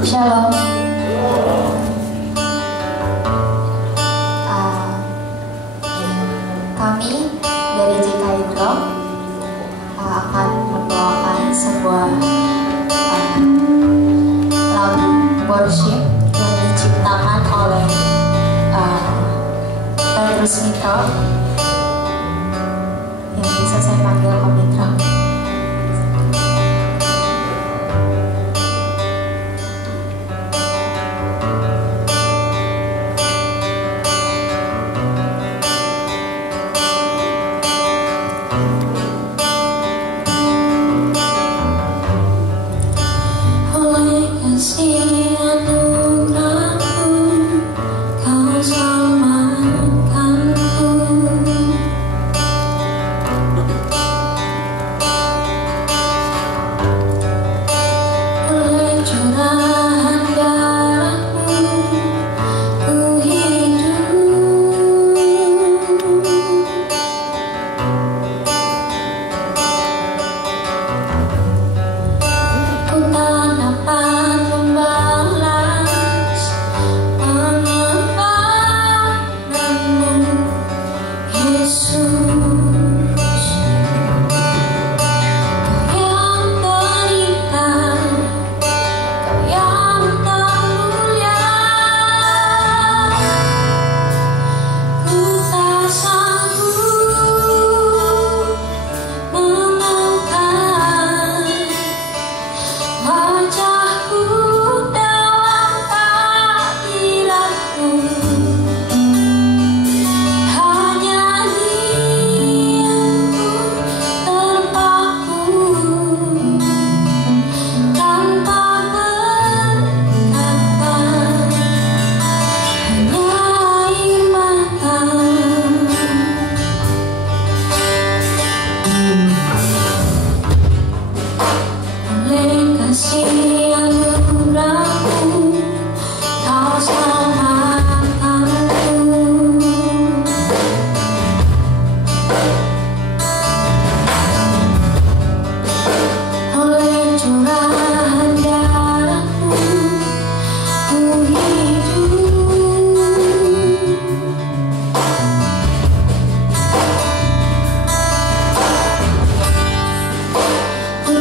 Shalom. Kami dari JK Indro akan membawakan sebuah lagu worship yang diciptakan oleh Petrus Mitro, yang bisa saya panggil Om Mitro.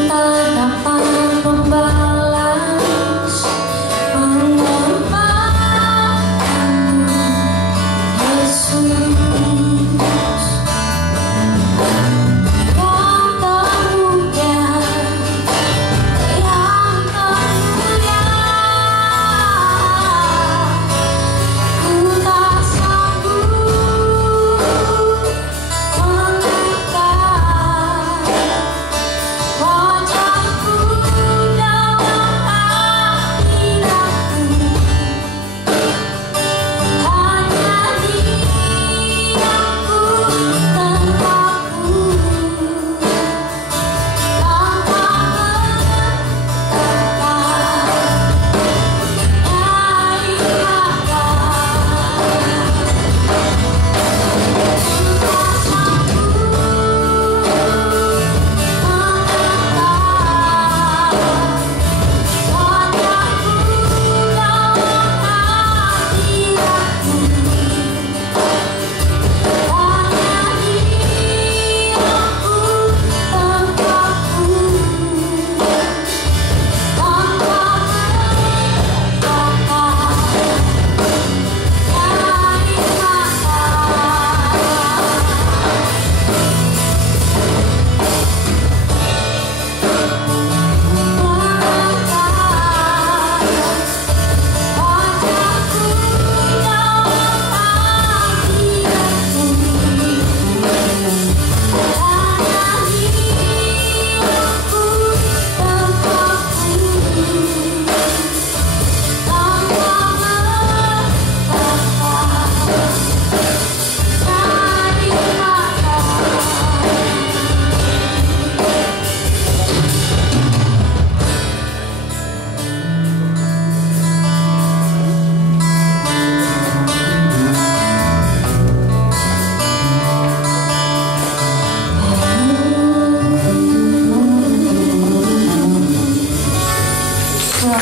Tak dapat membalas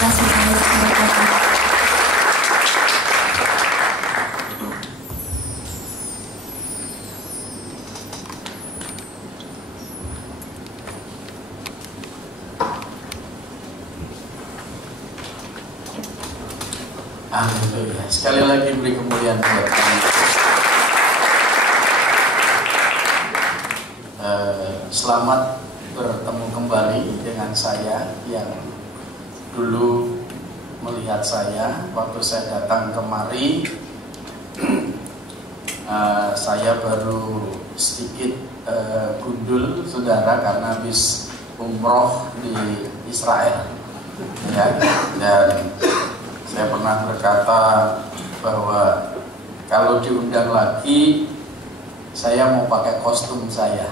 kasih banyak. Haleluya. Sekali lagi beri kemuliaan buat kami. Selamat bertemu kembali dengan saya yang dulu melihat saya waktu saya datang kemari. Saya baru sedikit gundul, saudara, karena habis umroh di Israel, ya. Dan saya pernah berkata bahwa kalau diundang lagi, saya mau pakai kostum saya.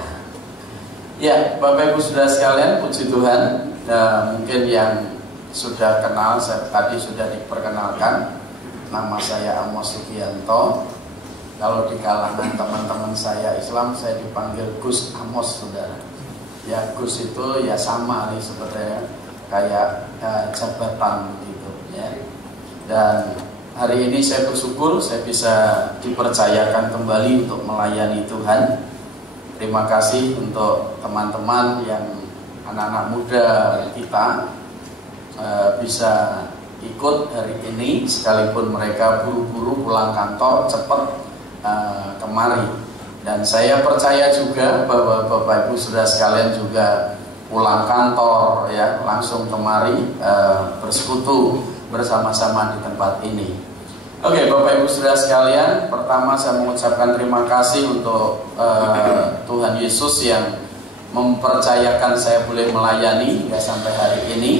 Ya, Bapak Ibu Saudara sekalian, puji Tuhan. Mungkin yang sudah kenal, saya tadi sudah diperkenalkan. Nama saya Amos Sugianto. Kalau di kalangan teman-teman saya Islam, saya dipanggil Gus Amos, saudara. Ya, Gus itu ya sama nih sebetulnya kayak jabatan gitu, ya. Dan hari ini saya bersyukur saya bisa dipercayakan kembali untuk melayani Tuhan. Terima kasih untuk teman-teman yang anak-anak muda kita bisa ikut hari ini, sekalipun mereka buru-buru pulang kantor cepat kemari. Dan saya percaya juga bahwa Bapak Ibu Saudara sekalian juga pulang kantor ya langsung kemari bersekutu bersama-sama di tempat ini. Oke, Bapak Ibu Saudara sekalian, pertama saya mengucapkan terima kasih untuk Tuhan Yesus yang mempercayakan saya boleh melayani hingga sampai hari ini.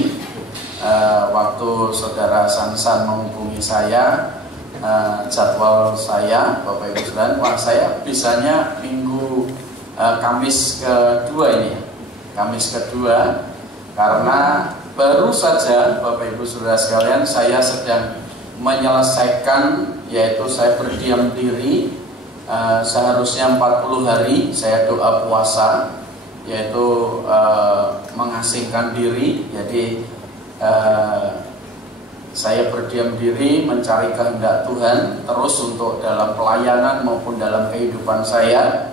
Waktu Saudara Sansan menghubungi saya, jadwal saya, Bapak Ibu Saudara, wah saya bisanya minggu Kamis kedua ini, Kamis kedua, karena baru saja Bapak Ibu Saudara sekalian saya sedang menyelesaikan, yaitu saya berdiam diri seharusnya 40 hari saya doa puasa, yaitu mengasingkan diri. Jadi saya berdiam diri mencari kehendak Tuhan terus untuk dalam pelayanan maupun dalam kehidupan saya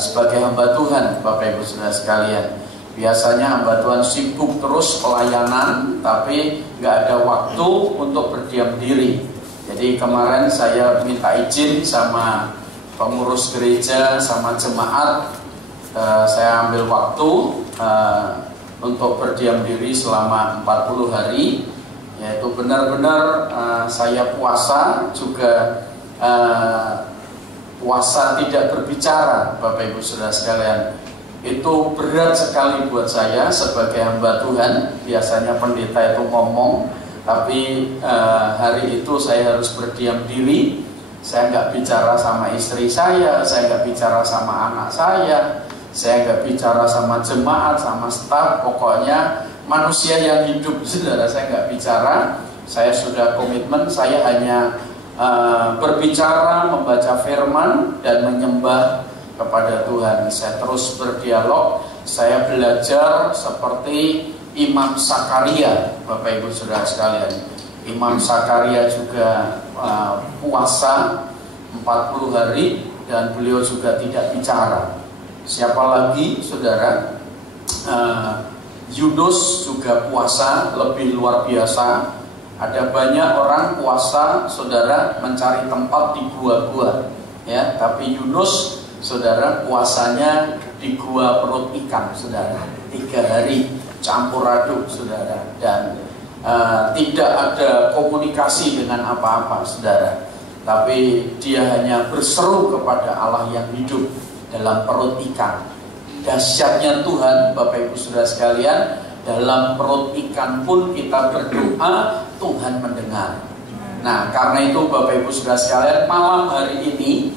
sebagai hamba Tuhan. Bapak Ibu Saudara sekalian, biasanya hamba Tuhan sibuk terus pelayanan, tapi nggak ada waktu untuk berdiam diri. Jadi kemarin saya minta izin sama pengurus gereja, sama jemaat, saya ambil waktu untuk berdiam diri selama 40 hari, yaitu benar-benar saya puasa juga, puasa tidak berbicara. Bapak Ibu Saudara sekalian, itu berat sekali buat saya sebagai hamba Tuhan. Biasanya pendeta itu ngomong, tapi hari itu saya harus berdiam diri. Saya nggak bicara sama istri saya nggak bicara sama anak saya nggak bicara sama jemaat, sama staf, pokoknya manusia yang hidup, saudara, saya nggak bicara. Saya sudah komitmen, saya hanya berbicara, membaca firman, dan menyembah kepada Tuhan. Saya terus berdialog, saya belajar seperti Imam Sakaria, Bapak Ibu Saudara sekalian. Imam Sakaria juga puasa 40 hari dan beliau juga tidak bicara. Siapa lagi, saudara? Yunus juga puasa lebih luar biasa. Ada banyak orang puasa, saudara, mencari tempat di gua-gua, ya. Tapi Yunus, saudara, puasanya di gua perut ikan, saudara. 3 hari campur aduk, saudara, dan tidak ada komunikasi dengan apa-apa, saudara. Tapi dia hanya berseru kepada Allah yang hidup dalam perut ikan. Dahsyatnya Tuhan, Bapak Ibu Saudara sekalian, dalam perut ikan pun kita berdoa, Tuhan mendengar. Nah, karena itu Bapak Ibu Saudara sekalian, malam hari ini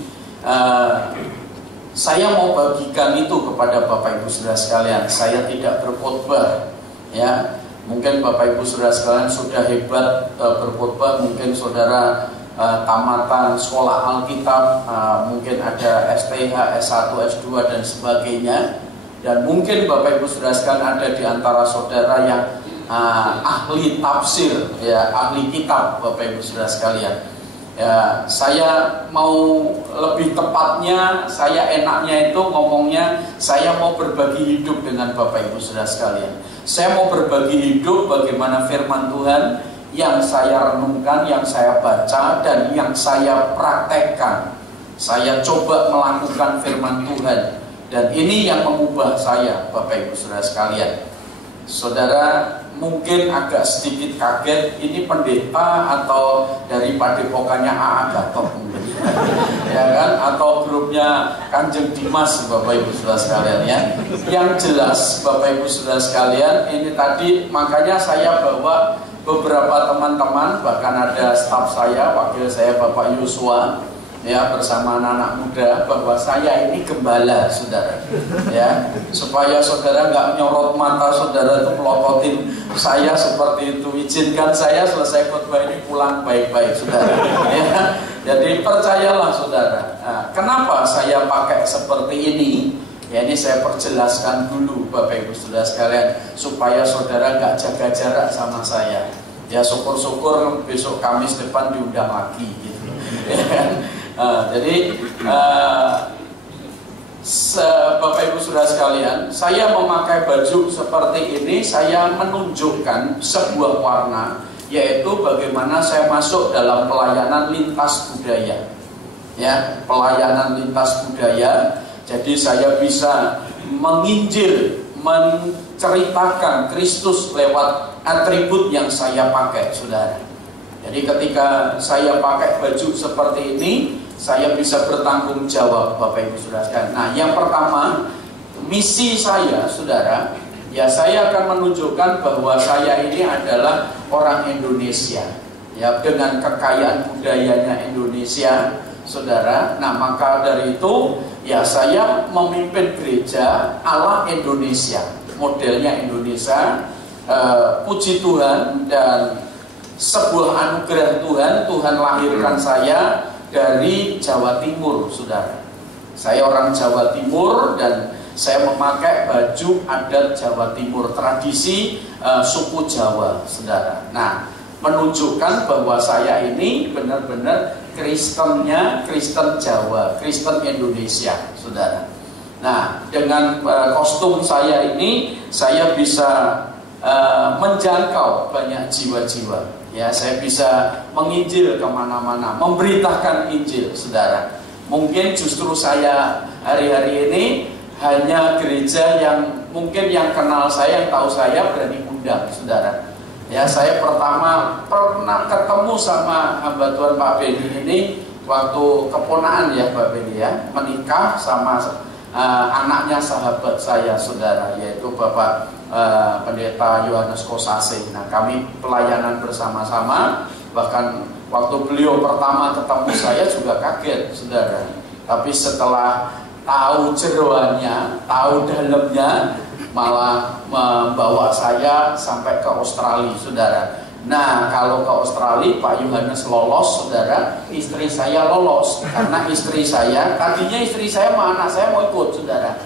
saya mau bagikan itu kepada Bapak Ibu Saudara sekalian. Saya tidak berkhotbah, ya. Mungkin Bapak Ibu Saudara sekalian sudah hebat berkhotbah, mungkin saudara tamatan sekolah Alkitab, mungkin ada STH, S1, S2 dan sebagainya. Dan mungkin Bapak Ibu Saudara sekalian ada di antara saudara yang ahli tafsir, ya, ahli kitab, Bapak Ibu Saudara sekalian. Ya, saya mau lebih tepatnya, saya enaknya itu ngomongnya, saya mau berbagi hidup dengan Bapak Ibu Saudara sekalian. Saya mau berbagi hidup bagaimana firman Tuhan yang saya renungkan, yang saya baca, dan yang saya praktekkan. Saya coba melakukan firman Tuhan, dan ini yang mengubah saya, Bapak Ibu Saudara sekalian. Saudara mungkin agak sedikit kaget, ini pendeta atau dari padepokannya A.A. Gatot mungkin, ya kan, atau grupnya Kanjeng Dimas, Bapak Ibu Saudara sekalian, ya. Yang jelas, Bapak Ibu Saudara sekalian, ini tadi makanya saya bawa beberapa teman-teman, bahkan ada staf saya, wakil saya Bapak Yosua, ya, bersama anak-anak muda, bahwa saya ini gembala, saudara, ya, supaya saudara nggak nyorot mata saudara itu melototin saya seperti itu. Izinkan saya selesai khotbah ini pulang baik-baik, saudara, ya. Jadi percayalah, saudara. Nah, kenapa saya pakai seperti ini? Ya, ini saya perjelaskan dulu, Bapak Ibu Saudara sekalian, supaya saudara nggak jaga jarak sama saya. Ya, syukur-syukur besok Kamis depan diundang lagi, gitu. Jadi Bapak Ibu Saudara sekalian, saya memakai baju seperti ini, saya menunjukkan sebuah warna, yaitu bagaimana saya masuk dalam pelayanan lintas budaya, ya, pelayanan lintas budaya. Jadi saya bisa menginjil, menceritakan Kristus lewat atribut yang saya pakai, saudara. Jadi ketika saya pakai baju seperti ini, saya bisa bertanggung jawab, Bapak Ibu Saudara sekalian. Nah, yang pertama, misi saya, saudara, ya, saya akan menunjukkan bahwa saya ini adalah orang Indonesia, ya, dengan kekayaan budayanya Indonesia, saudara. Nah, maka dari itu, ya, saya memimpin gereja ala Indonesia, modelnya Indonesia. Puji Tuhan, dan sebuah anugerah Tuhan, Tuhan lahirkan saya dari Jawa Timur, saudara. Saya orang Jawa Timur, dan saya memakai baju adat Jawa Timur, tradisi suku Jawa, saudara. Nah, menunjukkan bahwa saya ini benar-benar Kristennya, Kristen Jawa, Kristen Indonesia, saudara. Nah, dengan kostum saya ini, saya bisa menjangkau banyak jiwa-jiwa. Ya, saya bisa menginjil kemana-mana, memberitakan Injil, saudara. Mungkin justru saya hari-hari ini hanya gereja yang mungkin yang kenal saya, yang tahu saya, berani undang, saudara. Ya, saya pertama pernah ketemu sama hamba Tuhan Pak Beni ini waktu keponaan, ya, Pak Beni, ya, menikah sama anaknya sahabat saya, saudara, yaitu Bapak Pendeta Yohanes Kosase. Nah, kami pelayanan bersama-sama. Bahkan waktu beliau pertama ketemu saya juga kaget, saudara. Tapi setelah tahu jeroannya, tahu dalamnya, malah membawa saya sampai ke Australia, saudara. Nah, kalau ke Australia, Pak Yohanes lolos, saudara, istri saya lolos. Karena istri saya, tadinya istri saya sama anak saya mau ikut, saudara.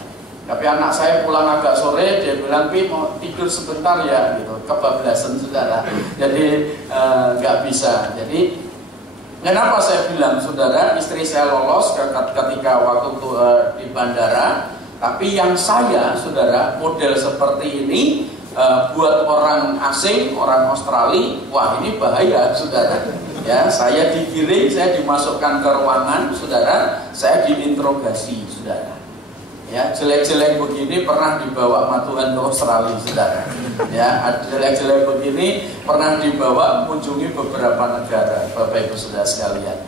Tapi anak saya pulang agak sore, dia bilang, "Pi, mau tidur sebentar ya," gitu, kebablasan, saudara. Jadi nggak bisa. Jadi kenapa saya bilang, saudara, istri saya lolos ketika waktu itu di bandara. Tapi yang saya, saudara, model seperti ini buat orang asing, orang Australia, wah, ini bahaya, saudara. Ya, saya digiring, saya dimasukkan ke ruangan, saudara, saya diinterogasi, saudara. Ya, jelek-jelek begini pernah dibawa sama Tuhan ke Australia, saudara. Ya, jelek-jelek begini pernah dibawa mengunjungi beberapa negara, Bapak Ibu Saudara sekalian.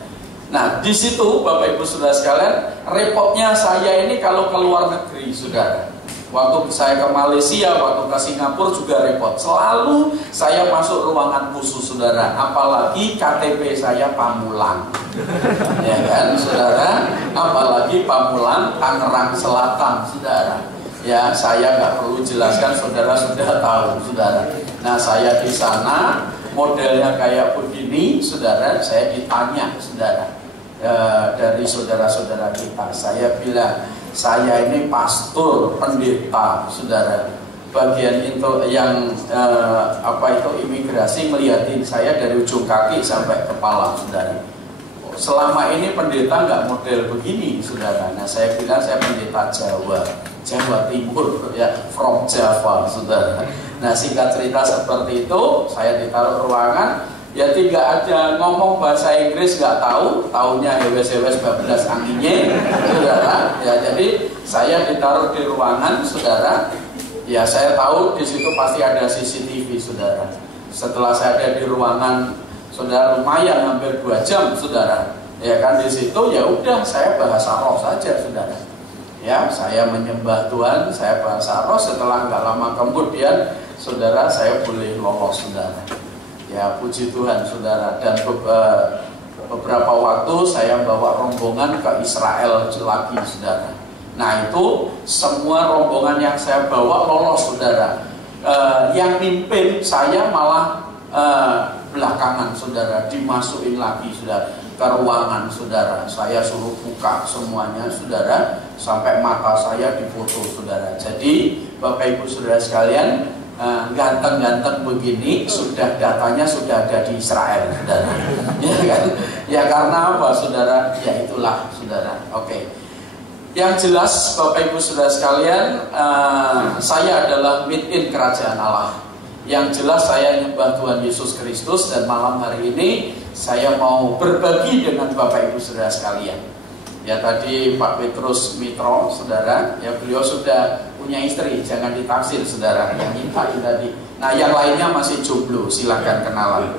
Nah, di situ, Bapak Ibu Saudara sekalian, repotnya saya ini kalau ke luar negeri, saudara. Waktu saya ke Malaysia, waktu ke Singapura juga repot. Selalu saya masuk ruangan khusus, saudara. Apalagi KTP saya Pamulang, ya kan, saudara. Apalagi Pamulang, Tangerang Selatan, saudara. Ya, saya nggak perlu jelaskan, saudara sudah tahu, saudara. Nah, saya di sana modelnya kayak begini, saudara. Saya ditanya, saudara, dari saudara-saudara kita. Saya bilang, saya ini pastor, pendeta, saudara. bagian itu yang imigrasi melihatin saya dari ujung kaki sampai kepala, saudara. Selama ini pendeta nggak model begini, saudara. Nah, saya bilang saya pendeta Jawa Timur, ya, from Java, saudara. Nah, singkat cerita seperti itu, saya ditaruh ruangan, ya tidak ada ngomong bahasa Inggris, nggak tahu, taunya hewes-hewes bablas anginnya, saudara. Ya, jadi saya ditaruh di ruangan, saudara. Ya, saya tahu di situ pasti ada CCTV, saudara. Setelah saya ada di ruangan, saudara, lumayan hampir 2 jam, saudara. Ya kan, di situ ya udah saya bahasa roh saja, saudara. Ya, saya menyembah Tuhan, saya bahasa roh. Setelah nggak lama kemudian, saudara, saya boleh lolos, saudara. Ya, puji Tuhan, saudara. Dan beberapa waktu saya bawa rombongan ke Israel lagi, saudara. Nah, itu semua rombongan yang saya bawa lolos, saudara. Yang mimpin saya malah belakangan, saudara, dimasukin lagi, saudara, ke ruangan, saudara. Saya suruh buka semuanya, saudara, sampai mata saya difoto, saudara. Jadi Bapak Ibu saudara sekalian, ganteng-ganteng begini sudah datanya sudah ada di Israel, saudara. Ya kan? Ya karena apa, saudara? Ya itulah, saudara. Oke. Yang jelas Bapak Ibu saudara sekalian, saya adalah mid-in kerajaan Allah. Yang jelas saya nyembah Tuhan Yesus Kristus, dan malam hari ini saya mau berbagi dengan Bapak Ibu saudara sekalian. Ya, tadi Pak Petrus Mitro, saudara, ya beliau sudah punya istri, jangan ditaksir, saudara, yang minta tadi. Nah, yang lainnya masih jomblo, silakan kenalan.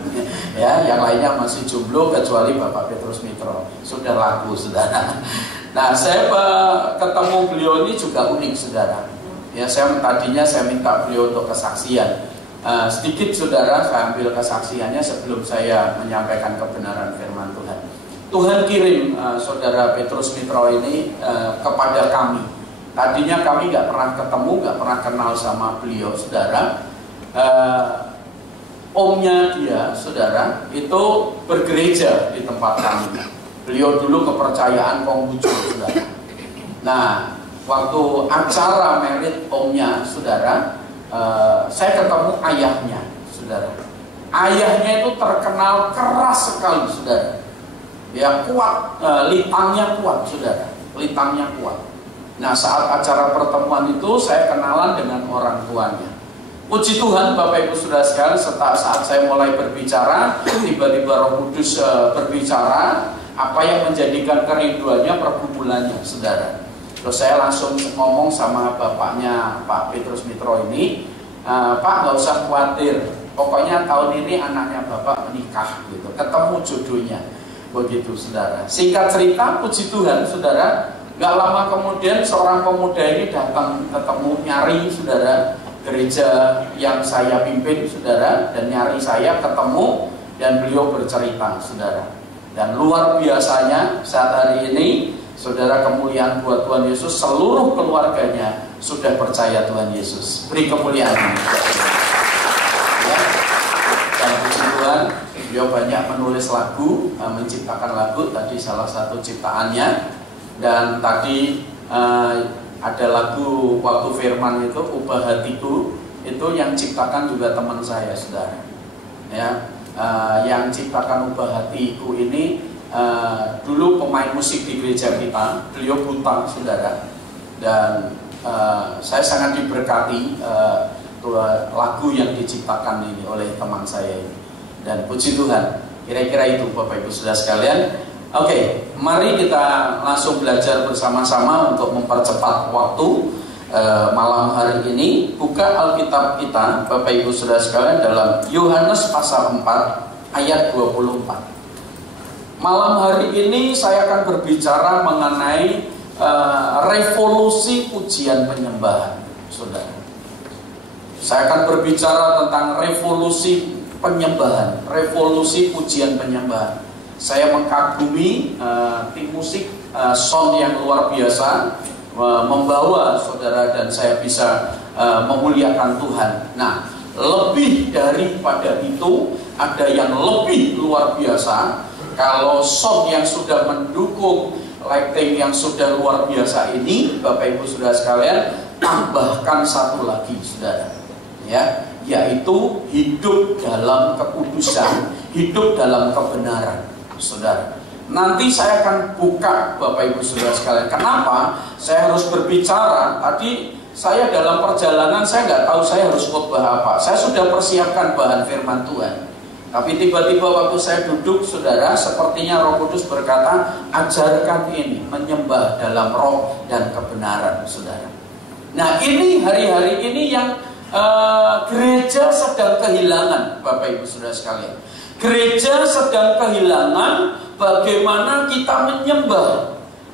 Ya, yang lainnya masih jomblo kecuali Bapak Petrus Mitro, sudah laku, saudara. Nah, saya ketemu beliau ini juga unik, saudara. Ya, tadinya saya minta beliau untuk kesaksian. Sedikit, saudara, saya ambil kesaksiannya sebelum saya menyampaikan kebenaran firman Tuhan. Tuhan kirim saudara Petrus Mitro ini kepada kami. Tadinya kami nggak pernah ketemu, nggak pernah kenal sama beliau, saudara. Omnya dia, saudara, itu bergereja di tempat kami. Beliau dulu kepercayaan Konghucu, saudara. Nah, waktu acara merit omnya, saudara, saya ketemu ayahnya, saudara. Ayahnya itu terkenal keras sekali, saudara. Ya, kuat, litangnya kuat, saudara. Litangnya kuat. Nah, saat acara pertemuan itu saya kenalan dengan orang tuanya. Puji Tuhan, Bapak Ibu saudara sekalian, saat saya mulai berbicara, tiba-tiba Roh Kudus berbicara. Apa yang menjadikan kerinduannya pergumulannya, saudara. Terus saya langsung ngomong sama bapaknya Pak Petrus Mitro ini, Pak, nggak usah khawatir, pokoknya tahun ini anaknya Bapak menikah, gitu, ketemu jodohnya, begitu, saudara. Singkat cerita, puji Tuhan, saudara, nggak lama kemudian seorang pemuda ini datang ketemu, nyari, saudara, gereja yang saya pimpin, saudara, dan nyari saya, ketemu, dan beliau bercerita, saudara. Dan luar biasanya saat hari ini, saudara, kemuliaan buat Tuhan Yesus, seluruh keluarganya sudah percaya Tuhan Yesus. Beri kemuliaan. Ya. Dan puji Tuhan, beliau banyak menulis lagu, menciptakan lagu, tadi salah satu ciptaannya. Dan tadi ada lagu waktu firman itu, Ubah Hatiku, itu yang ciptakan juga teman saya, saudara. Ya. Yang ciptakan Ubah Hatiku ini dulu pemain musik di gereja kita, beliau buta, saudara, dan saya sangat diberkati lagu yang diciptakan ini oleh teman saya ini, dan puji Tuhan. Kira-kira itu Bapak Ibu saudara sekalian. Oke, mari kita langsung belajar bersama-sama untuk mempercepat waktu. Malam hari ini buka Alkitab kita, Bapak Ibu saudara sekalian, dalam Yohanes pasal 4 ayat 24. Malam hari ini saya akan berbicara mengenai revolusi pujian penyembahan, saudara. Saya akan berbicara tentang revolusi penyembahan, revolusi pujian penyembahan. Saya mengagumi tim musik sound yang luar biasa, membawa saudara dan saya bisa memuliakan Tuhan. Nah, lebih daripada itu, ada yang lebih luar biasa. Kalau sound yang sudah mendukung lighting yang sudah luar biasa ini, Bapak Ibu saudara sekalian, tambahkan satu lagi, saudara, ya, yaitu hidup dalam kekudusan, hidup dalam kebenaran, saudara. Nanti saya akan buka, Bapak Ibu Saudara sekalian. Kenapa saya harus berbicara? Tadi saya dalam perjalanan, saya nggak tahu saya harus khotbah apa. Saya sudah persiapkan bahan firman Tuhan. Tapi tiba-tiba waktu saya duduk, saudara, sepertinya Roh Kudus berkata, ajarkan ini, menyembah dalam roh dan kebenaran, saudara. Nah, ini hari-hari ini yang gereja sedang kehilangan, Bapak Ibu Saudara sekalian. Gereja sedang kehilangan bagaimana kita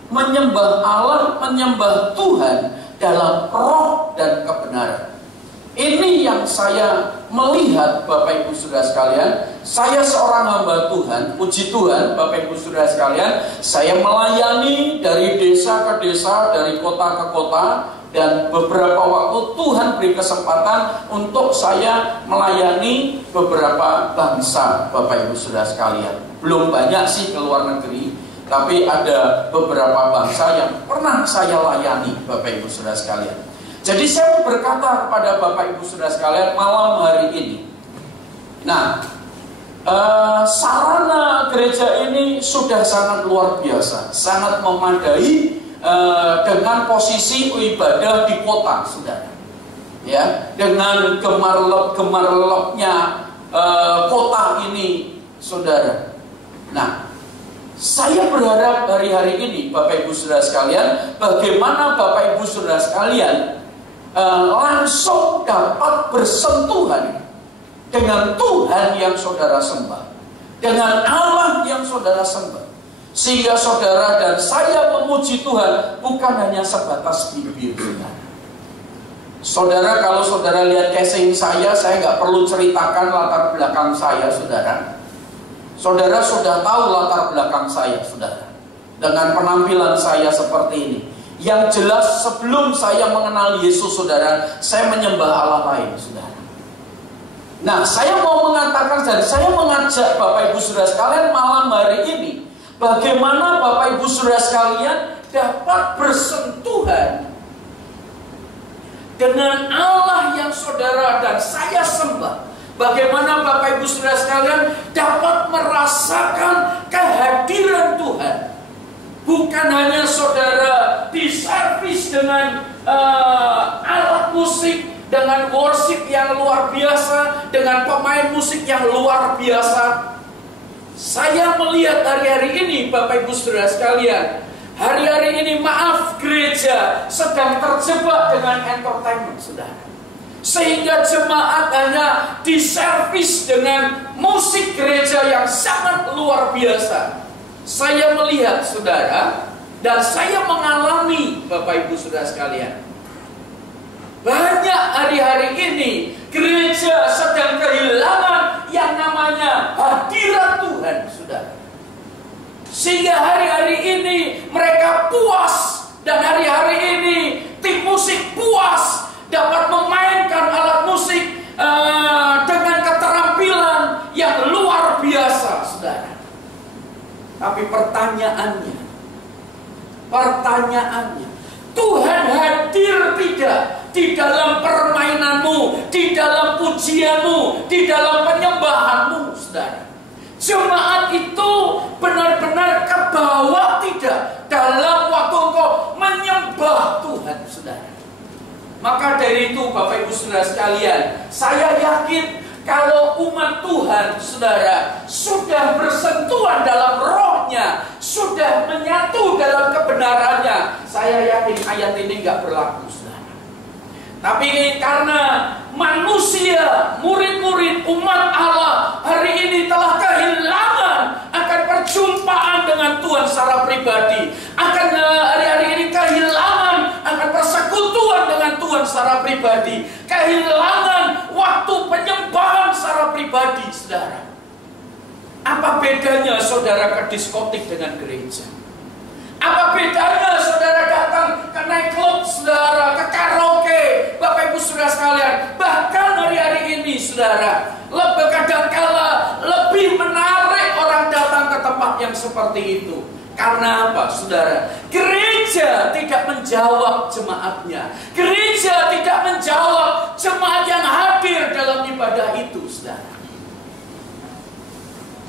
menyembah Allah, menyembah Tuhan dalam roh dan kebenaran. Ini yang saya melihat, Bapak Ibu Saudara sekalian. Saya seorang hamba Tuhan, puji Tuhan, Bapak Ibu Saudara sekalian. Saya melayani dari desa ke desa, dari kota ke kota. Dan beberapa waktu Tuhan beri kesempatan untuk saya melayani beberapa bangsa, Bapak Ibu Saudara sekalian. Belum banyak sih ke luar negeri, tapi ada beberapa bangsa yang pernah saya layani, Bapak Ibu Saudara sekalian. Jadi saya mau berkata kepada Bapak Ibu Saudara sekalian malam hari ini. Nah, sarana gereja ini sudah sangat luar biasa, sangat memadai. Dengan posisi ibadah di kota, saudara, ya, dengan gemarlapnya kota ini, saudara. Nah, saya berharap hari-hari ini, Bapak Ibu Saudara sekalian, bagaimana Bapak Ibu Saudara sekalian langsung dapat bersentuhan dengan Tuhan yang saudara sembah, dengan Allah yang saudara sembah. Sehingga saudara dan saya memuji Tuhan bukan hanya sebatas bibir, saudara. Saudara, kalau saudara lihat casing saya nggak perlu ceritakan latar belakang saya, saudara. Saudara sudah tahu latar belakang saya, saudara. Dengan penampilan saya seperti ini. Yang jelas sebelum saya mengenal Yesus, saudara, saya menyembah Allah lain, saudara. Nah, saya mau mengatakan dan saya mengajak Bapak Ibu Saudara sekalian malam hari ini, bagaimana Bapak Ibu Saudara sekalian dapat bersentuhan dengan Allah yang saudara dan saya sembah. Bagaimana Bapak Ibu Saudara sekalian dapat merasakan kehadiran Tuhan. Bukan hanya saudara diservis dengan alat musik, dengan worship yang luar biasa, dengan pemain musik yang luar biasa. Saya melihat hari-hari ini, Bapak Ibu Saudara sekalian, hari-hari ini maaf, gereja sedang terjebak dengan entertainment, saudara. Sehingga jemaat hanya diservis dengan musik gereja yang sangat luar biasa. Saya melihat, saudara, dan saya mengalami, Bapak Ibu Saudara sekalian, banyak hari-hari ini gereja sedang kehilangan yang namanya hadirat Tuhan, saudara. Sehingga hari-hari ini mereka puas, dan hari-hari ini tim musik puas dapat memainkan alat musik dengan keterampilan yang luar biasa, saudara. Tapi pertanyaannya, Tuhan hadir tidak di dalam permainanmu, di dalam pujianmu, di dalam penyembahanmu, saudara. Jemaat itu benar-benar ke bawah tidak dalam waktu engkau menyembah Tuhan, saudara. Maka dari itu, Bapak Ibu Saudara sekalian, saya yakin kalau umat Tuhan, saudara, sudah bersentuhan dalam rohnya, sudah menyatu dalam kebenarannya, saya yakin ayat ini nggak berlaku, saudara. Tapi karena manusia, murid-murid umat Allah hari ini telah kehilangan akan perjumpaan dengan Tuhan secara pribadi, akan hari-hari ini kehilangan akan persekutuan dengan Tuhan secara pribadi, kehilangan waktu penyembahan secara pribadi, saudara. Apa bedanya saudara ke diskotik dengan gereja? Apa bedanya saudara datang ke nightclub, saudara, ke karaoke, Bapak Ibu Saudara sekalian? Bahkan hari-hari ini, saudara, kadangkala lebih menarik orang datang ke tempat yang seperti itu. Karena apa, saudara? Gereja gereja tidak menjawab jemaatnya. Gereja tidak menjawab jemaat yang hadir dalam ibadah itu, saudara.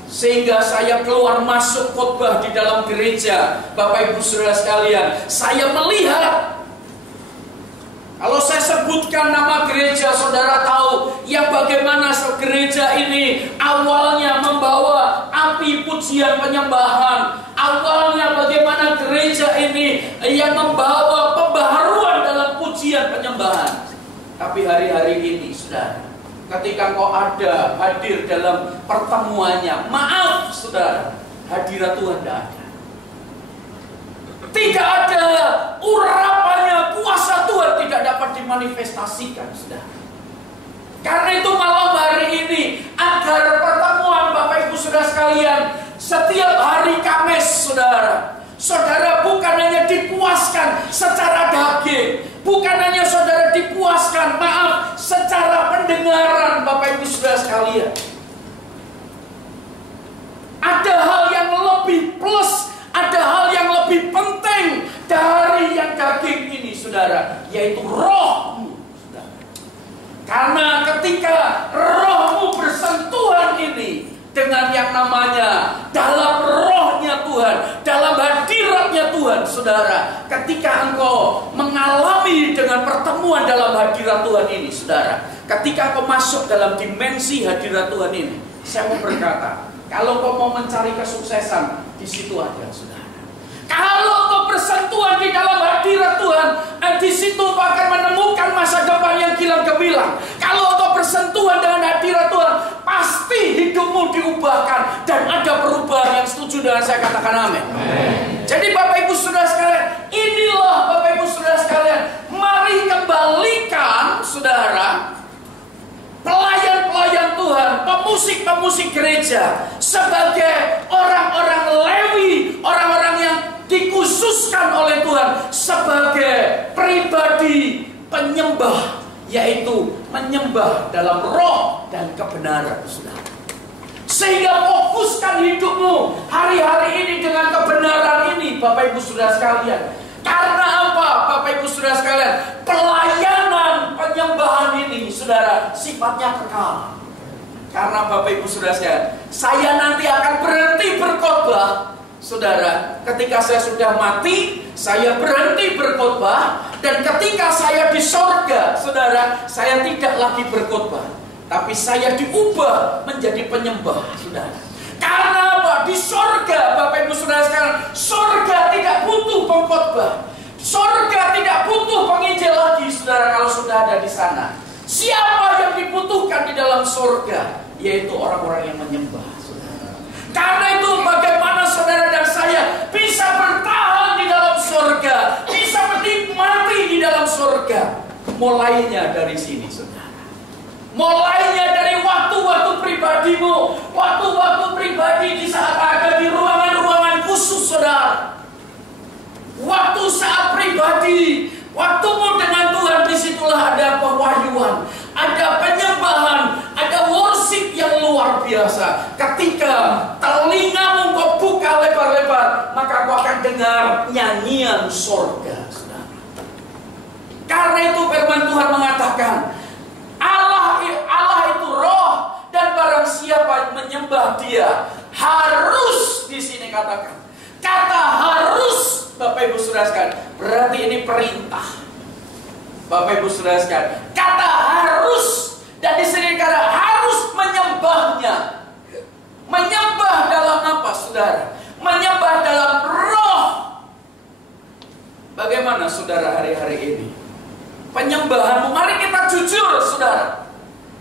Sehingga saya keluar masuk khotbah di dalam gereja, Bapak Ibu Saudara sekalian, saya melihat, kalau saya sebutkan nama gereja, saudara tahu yang bagaimana gereja ini awalnya membawa api pujian penyembahan. Awalnya bagaimana gereja ini yang membawa pembaharuan dalam pujian penyembahan. Tapi hari-hari ini, saudara, ketika engkau hadir dalam pertemuannya, maaf saudara, hadirat Tuhan tidak ada. Tidak ada urapannya, kuasa Tuhan tidak dapat dimanifestasikan, saudara. Karena itu malam hari ini, agar pertemuan Bapak Ibu Saudara sekalian, setiap hari Kamis, saudara bukan hanya dipuaskan secara daging, bukan hanya saudara dipuaskan, maaf, secara pendengaran Bapak Ibu Saudara sekalian. Ada hal yang lebih plus, ada hal yang lebih penting dari yang daging ini, saudara, yaitu rohmu, saudara. Karena ketika rohmu bersentuhan ini dengan yang namanya dalam rohnya Tuhan, dalam hadiratnya Tuhan, saudara, ketika engkau mengalami dengan pertemuan dalam hadirat Tuhan ini, saudara, ketika engkau masuk dalam dimensi hadirat Tuhan ini, saya mau berkata, kalau kau mau mencari kesuksesan, di situ ada, saudara. Kalau kau bersentuhan di dalam hadirat Tuhan, di situ kau akan menemukan masa depan yang kilang gemilang. Kalau kau bersentuhan dengan hadirat Tuhan, pasti hidupmu diubahkan dan ada perubahan yang setuju dengan saya katakan amin. Jadi Bapak Ibu Saudara sekalian, inilah Bapak Ibu Saudara sekalian, mari kembalikan saudara, pelayan-pelayan Tuhan, pemusik-pemusik gereja sebagai orang-orang Lewi, orang-orang yang dikhususkan oleh Tuhan sebagai pribadi penyembah, yaitu menyembah dalam roh dan kebenaran, saudara. Sehingga fokuskan hidupmu hari-hari ini dengan kebenaran ini, Bapak Ibu Saudara sekalian. Karena apa, Bapak Ibu Saudara sekalian? Pelayanan penyembahan ini, saudara, sifatnya kekal. Karena Bapak Ibu Saudara sekalian, saya nanti akan berhenti berkhotbah, saudara. Ketika saya sudah mati, saya berhenti berkhotbah. Dan ketika saya di sorga, saudara, saya tidak lagi berkhotbah, tapi saya diubah menjadi penyembah, saudara. Karena apa? Di sorga, Bapak Ibu Saudara sekalian, sorga tidak butuh pengkhotbah, sorga tidak butuh penginjil lagi, saudara, kalau sudah ada di sana. Siapa yang dibutuhkan di dalam sorga? Yaitu orang-orang yang menyembah, saudara. Karena itu bagaimana saudara dan saya bisa bertahan di dalam sorga, bisa menikmati di dalam sorga? Mulainya dari sini, saudara. Mulainya dari waktu-waktu pribadimu, waktu-waktu pribadi di saat ada di ruangan-ruangan khusus, saudara. Waktu saat pribadi, waktumu dengan Tuhan, disitulah ada pewahyuan, ada penyembahan, ada worship yang luar biasa. Ketika telingamu kau buka lebar-lebar, maka kau akan dengar nyanyian sorga, saudara. Karena itu firman Tuhan mengatakan, Allah itu roh, dan barang siapa menyembah Dia harus, di sini katakan, kata harus, Bapak Ibu Saudara sekalian, berarti ini perintah. Bapak Ibu Saudara sekalian, kata harus, dan di sini kata harus menyembahnya. Menyembah dalam apa, saudara? Menyembah dalam roh. Bagaimana saudara hari-hari ini penyembahanmu? Mari kita jujur, saudara.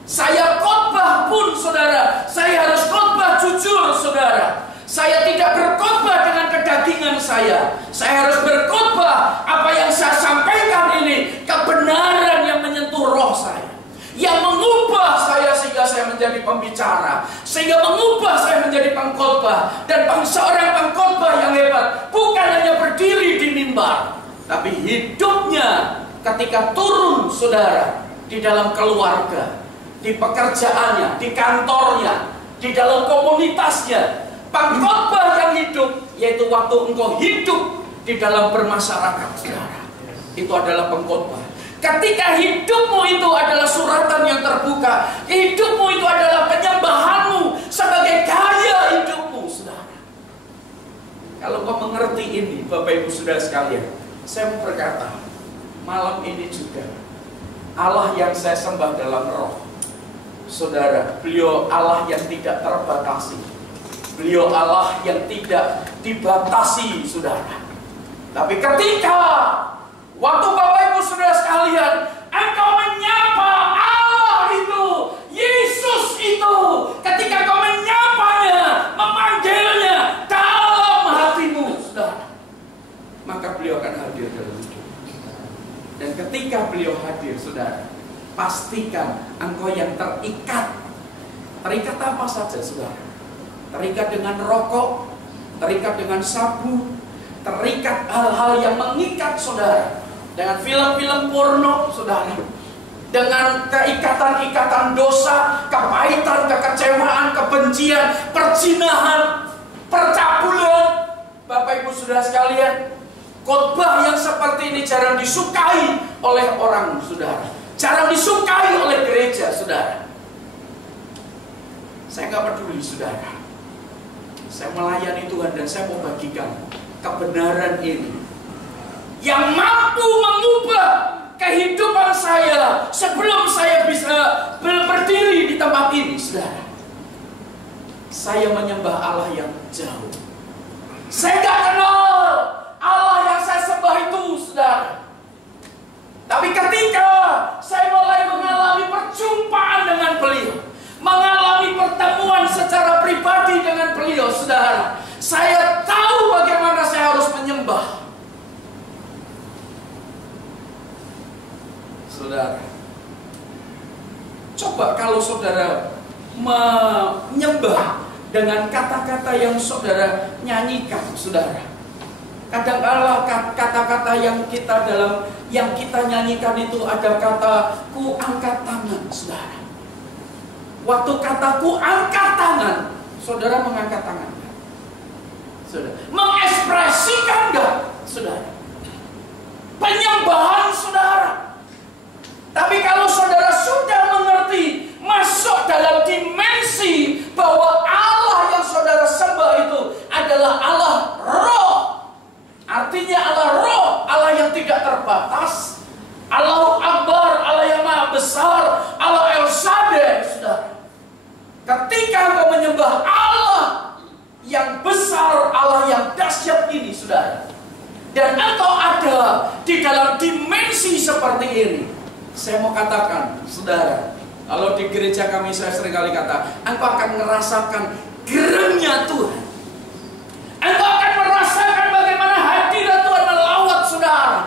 Saya khotbah pun, saudara, saya harus khotbah jujur, saudara. Saya tidak berkhotbah dengan kedagingan saya. Saya harus berkhotbah apa yang saya sampaikan ini kebenaran yang menyentuh roh saya, yang mengubah saya sehingga saya menjadi pembicara, sehingga mengubah saya menjadi pengkhotbah. Dan seorang pengkhotbah yang hebat bukan hanya berdiri di mimbar, tapi hidupnya ketika turun, saudara, di dalam keluarga, di pekerjaannya, di kantornya, di dalam komunitasnya. Pengkhotbah yang hidup, yaitu waktu engkau hidup di dalam bermasyarakat, saudara, itu adalah pengkhotbah. Ketika hidupmu itu adalah suratan yang terbuka, hidupmu itu adalah penyembahanmu sebagai gaya hidupmu, saudara. Kalau kau mengerti ini, Bapak Ibu Saudara sekalian, saya mau berkata, malam ini juga Allah yang saya sembah dalam roh, saudara, beliau Allah yang tidak terbatasi, beliau Allah yang tidak dibatasi, saudara. Tapi ketika waktu Bapak Ibu Saudara sekalian, engkau menyapa Allah itu, Yesus itu, ketika kau menyapanya, memanggilnya dalam hatimu, saudara, maka beliau akan hadir dalam hidup. Dan ketika beliau hadir, saudara, pastikan engkau yang terikat. Terikat apa saja, saudara? Terikat dengan rokok, terikat dengan sabu, terikat hal-hal yang mengikat, saudara, dengan film-film porno, saudara, dengan keikatan-ikatan dosa, kepahitan, kekecewaan, kebencian, perzinahan, percabulan. Bapak Ibu Saudara sekalian, khotbah yang seperti ini jarang disukai oleh orang, saudara, jarang disukai oleh gereja, saudara. Saya nggak peduli, saudara, saya melayani Tuhan dan saya mau bagikan kebenaran ini yang mampu mengubah kehidupan saya sebelum saya bisa berdiri di tempat ini, saudara. Saya menyembah Allah yang jauh. Saya tidak kenal Allah yang saya sembah itu, saudara. Tapi ketika saya mulai mengalami perjumpaan dengan beliau, mengalami pertemuan secara pribadi dengan beliau, saudara, saya tahu bagaimana saya harus menyembah. Saudara, coba kalau saudara menyembah dengan kata-kata yang saudara nyanyikan, saudara. Kadang-kala kata-kata yang kita nyanyikan itu ada kata ku angkat tangan, saudara. Waktu kataku angkat tangan, saudara mengangkat tangan. Saudara, mengekspresikan enggak, saudara, penyembahan saudara. Tapi kalau saudara sudah mengerti, masuk dalam dimensi bahwa Allah yang saudara sembah itu adalah Allah Roh, artinya Allah Roh, Allah yang tidak terbatas, Allahu Akbar, Allah yang maha besar, Allah El Shaddai, saudara. Ketika engkau menyembah Allah yang besar, Allah yang dahsyat ini, saudara, dan engkau ada di dalam dimensi seperti ini, saya mau katakan, saudara, kalau di gereja kami saya seringkali kata, engkau akan merasakan gerengnya Tuhan. Engkau akan merasakan bagaimana hadirat Tuhan melawat, saudara.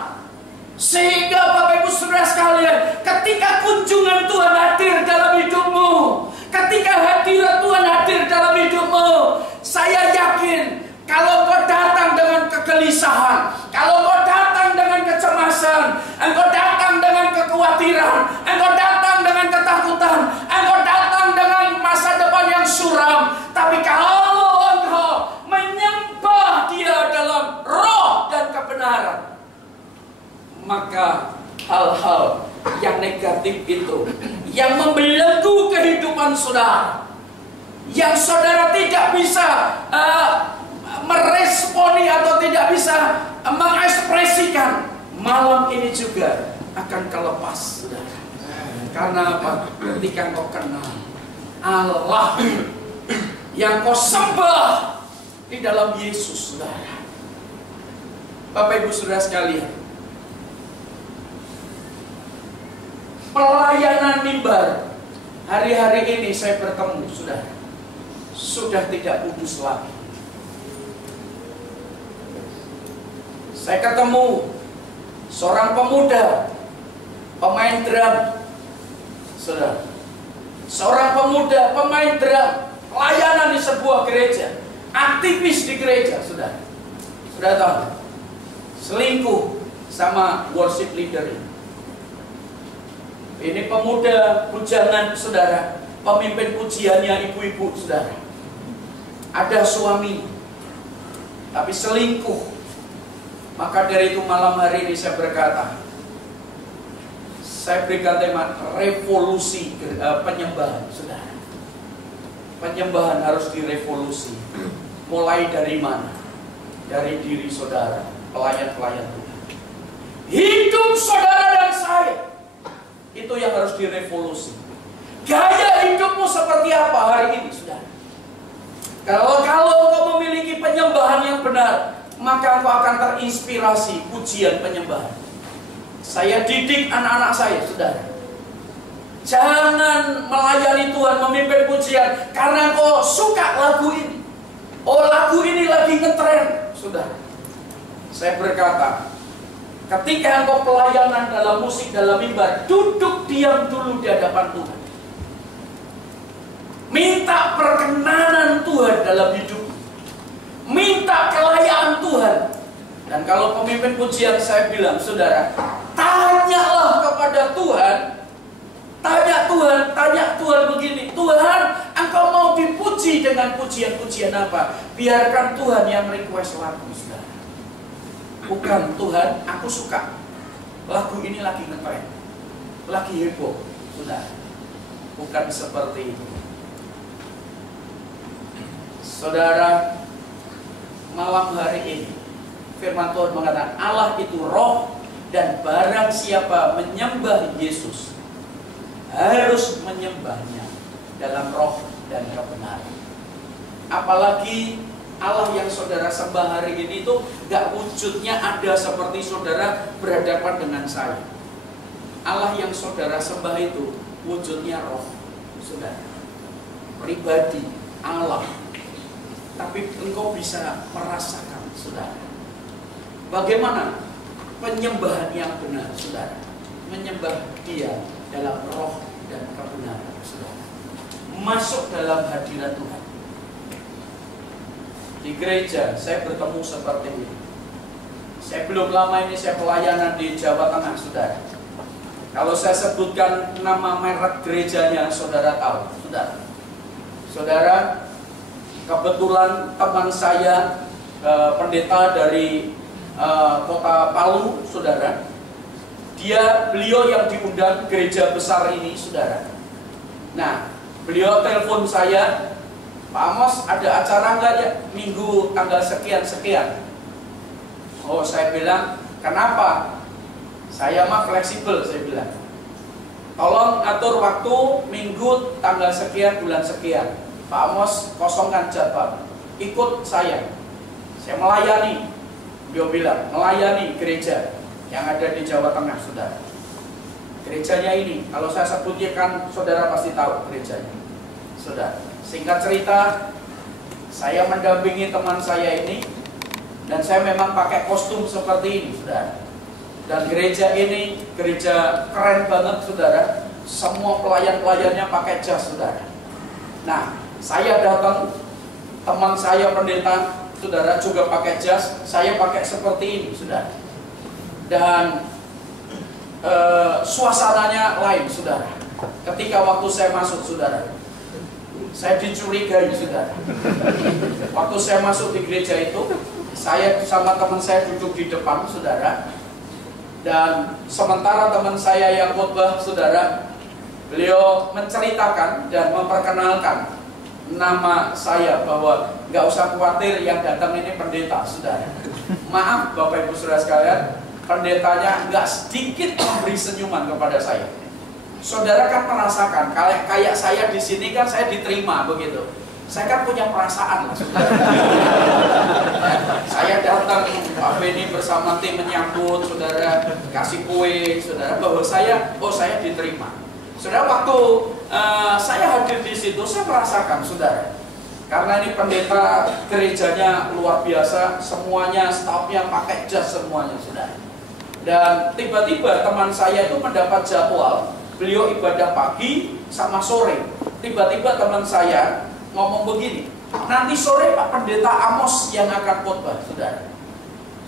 Sehingga Bapak Ibu Saudara sekalian, ketika kunjungan Tuhan hadir dalam hidupmu, ketika hadirat Tuhan hadir dalam hidupmu, saya yakin kalau kau datang dengan kegelisahan, kalau kau datang dengan kecemasan, engkau datang dengan kekhawatiran, engkau datang dengan ketakutan, engkau datang dengan masa depan yang suram, tapi kalau engkau menyembah Dia dalam roh dan kebenaran, maka hal-hal yang negatif itu, yang membelenggu kehidupan saudara, yang saudara tidak bisa meresponi atau tidak bisa mengekspresikan, malam ini juga akan kelepas, saudara. Karena apa? Ketika kau kenal Allah yang kau sembah di dalam Yesus, saudara. Bapak Ibu Saudara sekalian, pelayanan mimbar hari-hari ini saya bertemu, saudara, sudah tidak kudus lagi. Saya ketemu seorang pemuda pemain drum, saudara. Seorang pemuda pemain drum, pelayanan di sebuah gereja, aktivis di gereja, saudara. Sudah tahu, selingkuh sama worship leader ini. Ini pemuda bujangan, saudara, pemimpin pujiannya ibu-ibu, saudara. Ada suami, tapi selingkuh. Maka dari itu malam hari ini saya berkata, saya berikan tema revolusi penyembahan, saudara. Penyembahan harus direvolusi. Mulai dari mana? Dari diri saudara, pelayan-pelayan Tuhan. Hidup saudara dan saya, itu yang harus direvolusi. Gaya hidupmu seperti apa hari ini, saudara? Kalau kau memiliki penyembahan yang benar, maka engkau akan terinspirasi pujian penyembahan. Saya didik anak-anak saya, saudara. Jangan melayani Tuhan, memimpin pujian karena engkau suka lagu ini. Oh, lagu ini lagi ngetren, saudara. Saya berkata, ketika engkau pelayanan dalam musik, dalam mimbar, duduk diam dulu di hadapan Tuhan. Minta perkenanan Tuhan dalam hidup. Minta kelayaan Tuhan. Dan kalau pemimpin pujian saya bilang, saudara, tanyalah kepada Tuhan. Tanya Tuhan begini, Tuhan, engkau mau dipuji dengan pujian-pujian apa? Biarkan Tuhan yang request lagu, saudara. Bukan, Tuhan, aku suka lagu ini lagi ngetren, lagi heboh, saudara. Bukan seperti itu. Saudara, malam hari ini firman Tuhan mengatakan Allah itu roh, dan barang siapa menyembah Yesus harus menyembahnya dalam roh dan kebenaran. Apalagi Allah yang saudara sembah hari ini itu gak wujudnya ada seperti saudara berhadapan dengan saya. Allah yang saudara sembah itu wujudnya roh, saudara, pribadi Allah. Tapi engkau bisa merasakan, saudara, bagaimana penyembahan yang benar, saudara. Menyembah Dia dalam roh dan kebenaran, saudara. Masuk dalam hadirat Tuhan. Di gereja saya bertemu seperti ini. Saya belum lama ini saya pelayanan di Jawa Tengah, saudara. Kalau saya sebutkan nama merek gerejanya, saudara tahu, saudara. Saudara, kebetulan teman saya pendeta dari kota Palu, saudara. Beliau yang diundang gereja besar ini, saudara. Nah, beliau telepon saya, Pak Amos, ada acara nggak ya minggu tanggal sekian-sekian? Oh, saya bilang, kenapa? Saya mah fleksibel, saya bilang. Tolong atur waktu minggu tanggal sekian, bulan sekian. Pak Amos kosongkan jadwal, ikut saya melayani. Beliau bilang, melayani gereja yang ada di Jawa Tengah, saudara. Gerejanya ini, kalau saya sebutnya kan saudara pasti tahu gerejanya, saudara. Singkat cerita, saya mendampingi teman saya ini, dan saya memang pakai kostum seperti ini, saudara. Dan gereja ini, gereja keren banget, saudara. Semua pelayan-pelayannya pakai jas, saudara. Nah, saya datang, teman saya pendeta, saudara, juga pakai jas, saya pakai seperti ini, saudara. Dan suasananya lain, saudara. Ketika waktu saya masuk, saudara, saya dicurigai, saudara. Waktu saya masuk di gereja itu, saya sama teman saya duduk di depan, saudara. Dan sementara teman saya yang khotbah, saudara, beliau menceritakan dan memperkenalkan nama saya, bahwa nggak usah khawatir, yang datang ini pendeta, saudara. Maaf Bapak Ibu Saudara sekalian, pendetanya nggak sedikit memberi senyuman kepada saya. Saudara kan merasakan, kayak saya di sini kan saya diterima begitu. Saya kan punya perasaan lah, saudara. Saya datang, Pak Beni bersama tim menyambut, saudara, kasih kue, saudara, bahwa saya diterima. Saudara, waktu saya hadir di situ, saya merasakan, saudara, karena ini pendeta gerejanya luar biasa, semuanya stafnya pakai jas semuanya, saudara. Dan tiba-tiba teman saya itu mendapat jadwal, beliau ibadah pagi sama sore. Tiba-tiba teman saya ngomong begini, nanti sore Pak Pendeta Amos yang akan khotbah, saudara.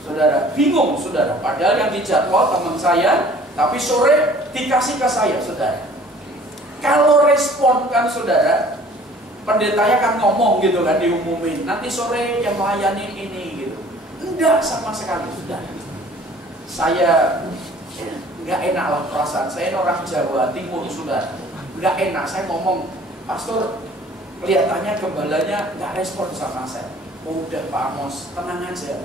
Saudara, bingung, saudara. Padahal yang dijadwal teman saya, tapi sore dikasih ke saya, saudara. Kalau respon kan, saudara, pendetanya kan ngomong gitu kan, diumumin, nanti sore yang melayani ini gitu. Enggak sama sekali, saudara. saya nggak enak lah perasaan. Saya orang Jawa Timur, saudara. Nggak enak, saya ngomong, pastor, kelihatannya gembalanya nggak respon sama saya. Oh, udah Pak Amos, tenang aja,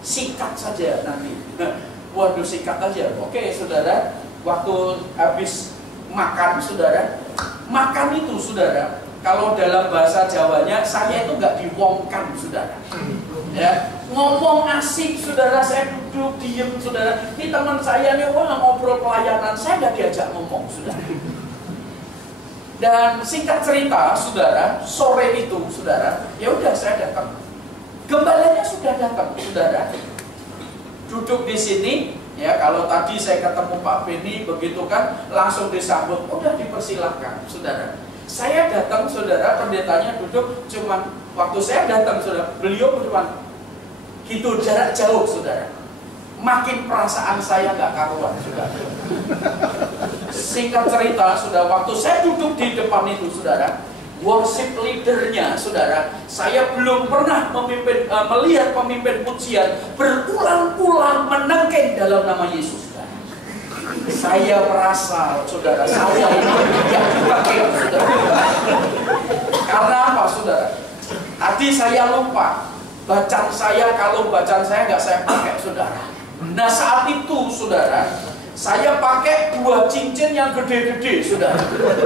sikat saja nanti. Waduh, sikat aja. Oke, saudara, waktu habis makan, saudara, makan itu, saudara, kalau dalam bahasa Jawanya, saya itu nggak diwongkan, saudara. Ya, ngomong asik, saudara, saya duduk diem, saudara. Ini teman saya nih, wah ngobrol pelayanan, saya nggak diajak ngomong, saudara. Dan singkat cerita, saudara, sore itu, saudara, ya udah saya datang. Gembalanya sudah datang, saudara. Duduk di sini, ya kalau tadi saya ketemu Pak Beni, begitu kan, langsung disambut, udah dipersilahkan, saudara. Saya datang, saudara, pendetanya duduk, cuman waktu saya datang, saudara, beliau cuma gitu jarak jauh, saudara. Makin perasaan saya nggak karuan, saudara. Singkat cerita, saudara, waktu saya duduk di depan itu, saudara, worship leadernya, saudara, saya belum pernah melihat pemimpin pujian berulang-ulang menengking dalam nama Yesus. Saya merasa, saudara, saya ini tidak dipakai, saudara. Karena apa, saudara? Tadi saya lupa bacaan saya, kalau bacaan saya nggak saya pakai, saudara. Nah saat itu, saudara, saya pakai 2 cincin yang gede-gede, saudara.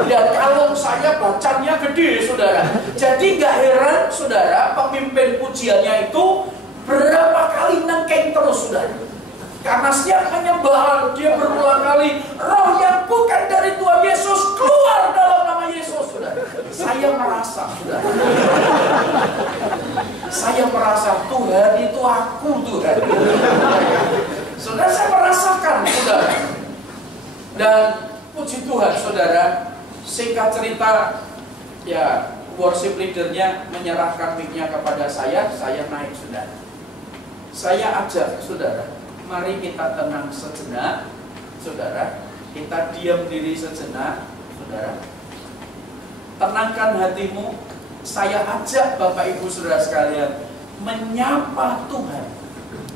Dan kalung saya bacanya gede, saudara. Jadi nggak heran, saudara, pemimpin pujiannya itu berapa kali nengking terus, saudara. Karena setiap penyembahan dia berulang kali, roh yang bukan dari Tuhan Yesus keluar dalam nama Yesus, saudara. Saya merasa, saudara, saya merasa Tuhan itu aku, Tuhan. Saudara, saya merasakan, saudara. Dan puji Tuhan, saudara, singkat cerita, ya worship leadernya menyerahkan mic-nya kepada saya naik, saudara. Saya ajak, saudara, mari kita tenang sejenak, saudara. Kita diam diri sejenak, saudara. Tenangkan hatimu. Saya ajak Bapak Ibu Saudara sekalian menyapa Tuhan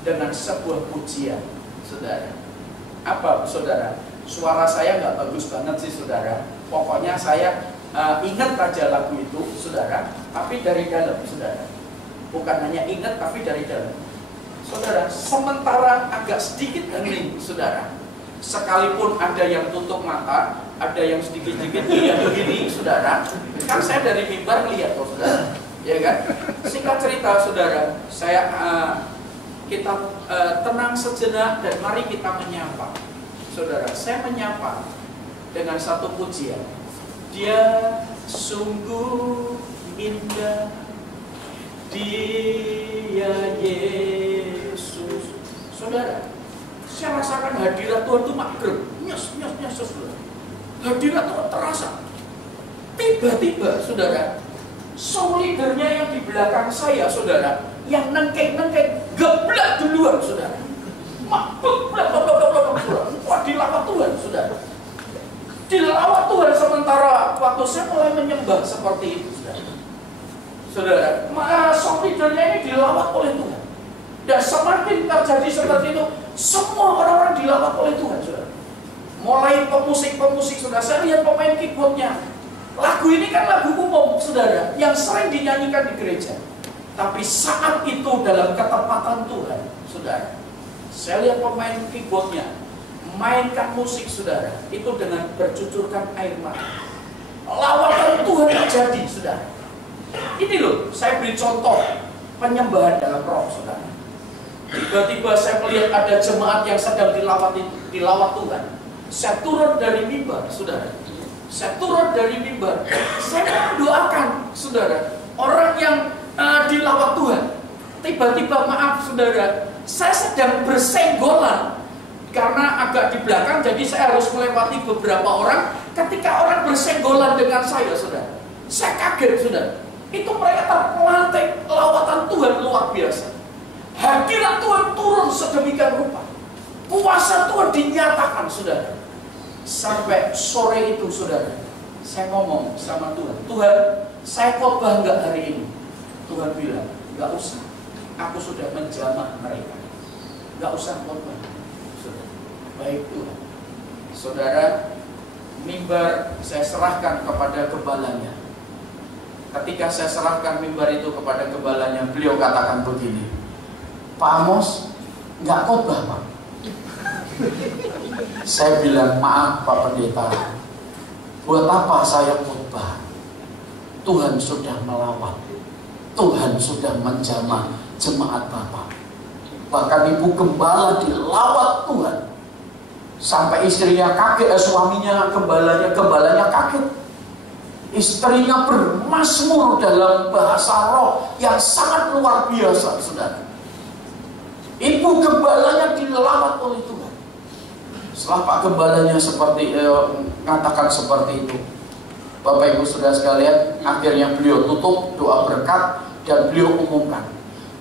dengan sebuah pujian, saudara. Apa, saudara? Suara saya nggak bagus banget sih, saudara. Pokoknya saya ingat aja lagu itu, saudara. Tapi dari dalam, saudara. Bukan hanya ingat, tapi dari dalam. Saudara, sementara agak sedikit hening, saudara. Sekalipun ada yang tutup mata, ada yang sedikit-sedikit begini, saudara. Kan saya dari mimbar lihat, oh, saudara. Ya kan? Singkat cerita, saudara, kita tenang sejenak dan mari kita menyapa. Saudara, saya menyapa dengan satu pujian. Dia sungguh indah, Dia Yesus. Saudara, saya rasakan hadirat Tuhan itu mager, nyes, saudara. Hadirat Tuhan terasa. Tiba-tiba, saudara, song leadernya yang di belakang saya, saudara, yang nengkeng-nengkeng, geblak duluan, saudara. Wah, dilawat Tuhan, saudara. Dilawat Tuhan, sementara waktu saya mulai menyembah seperti itu, saudara. Saudara, song leadernya ini dilawat oleh Tuhan. Dan semakin terjadi seperti itu, semua orang-orang dilawat oleh Tuhan, saudara. Mulai pemusik-pemusik, saudara. Saya lihat pemain keyboardnya. Lagu ini kan lagu umum, saudara, yang sering dinyanyikan di gereja. Tapi saat itu dalam ketepatan Tuhan, saudara, saya lihat pemain keyboardnya mainkan musik, saudara, itu dengan bercucurkan air mata. Lawatan Tuhan terjadi, saudara. Ini loh, saya beri contoh penyembahan dalam roh, saudara. Tiba-tiba saya melihat ada jemaat yang sedang dilawat Tuhan. Saya turun dari mimbar, saudara. Saya turun dari mimbar. Saya mendoakan, saudara, orang yang dilawat Tuhan. Tiba-tiba, maaf, saudara, saya sedang bersenggolan karena agak di belakang, jadi saya harus melewati beberapa orang. Ketika orang bersenggolan dengan saya, saudara, saya kaget, saudara. Itu mereka terpelanting, lawatan Tuhan luar biasa. Hadirat Tuhan turun sedemikian rupa. Kuasa Tuhan dinyatakan, saudara. Sampai sore itu, saudara, saya ngomong sama Tuhan, Tuhan, saya khotbah nggak hari ini? Tuhan bilang, nggak usah. Aku sudah menjamah mereka. Nggak usah khotbah. Baik Tuhan. Saudara, mimbar saya serahkan kepada gembalanya. Ketika saya serahkan mimbar itu kepada gembalanya, beliau katakan begini, Pak Amos, nggak khotbah Pak. Saya bilang, maaf Pak Pendeta, buat apa saya khotbah? Tuhan sudah melawat, Tuhan sudah menjamah jemaat Bapak. Bahkan ibu gembala dilawat Tuhan, sampai istrinya kaget, suaminya gembalanya kaget. Istrinya bermazmur dalam bahasa roh yang sangat luar biasa, saudara. Ibu gembalanya dilawat oleh Tuhan. Setelah Pak gembalanya mengatakan seperti itu, Bapak Ibu Saudara sekalian, akhirnya beliau tutup doa berkat dan beliau umumkan,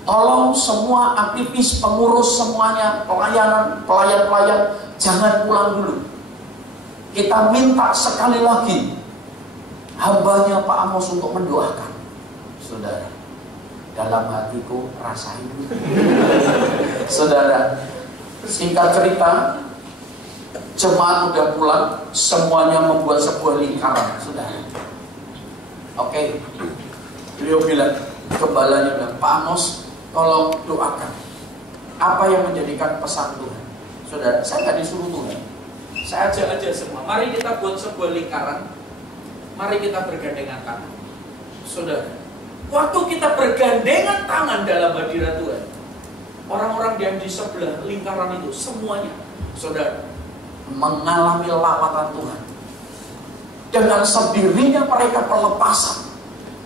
tolong semua aktivis, pengurus semuanya, pelayan, jangan pulang dulu. Kita minta sekali lagi hambanya Pak Amos untuk mendoakan. Saudara, dalam hatiku rasain. Saudara, singkat cerita, jemaat udah pulang, semuanya membuat sebuah lingkaran. Saudara, oke, beliau bilang, gembalanya bilang, Pak Amos, tolong doakan. Apa yang menjadikan pesan Tuhan? Saudara, saya nggak disuruh Tuhan, saya ajak aja semua. Mari kita buat sebuah lingkaran. Mari kita bergandengan tangan. Saudara, waktu kita bergandengan tangan dalam hadirat Tuhan, orang-orang yang di sebelah lingkaran itu semuanya, saudara, mengalami lawatan Tuhan. Dengan sendirinya mereka pelepasan.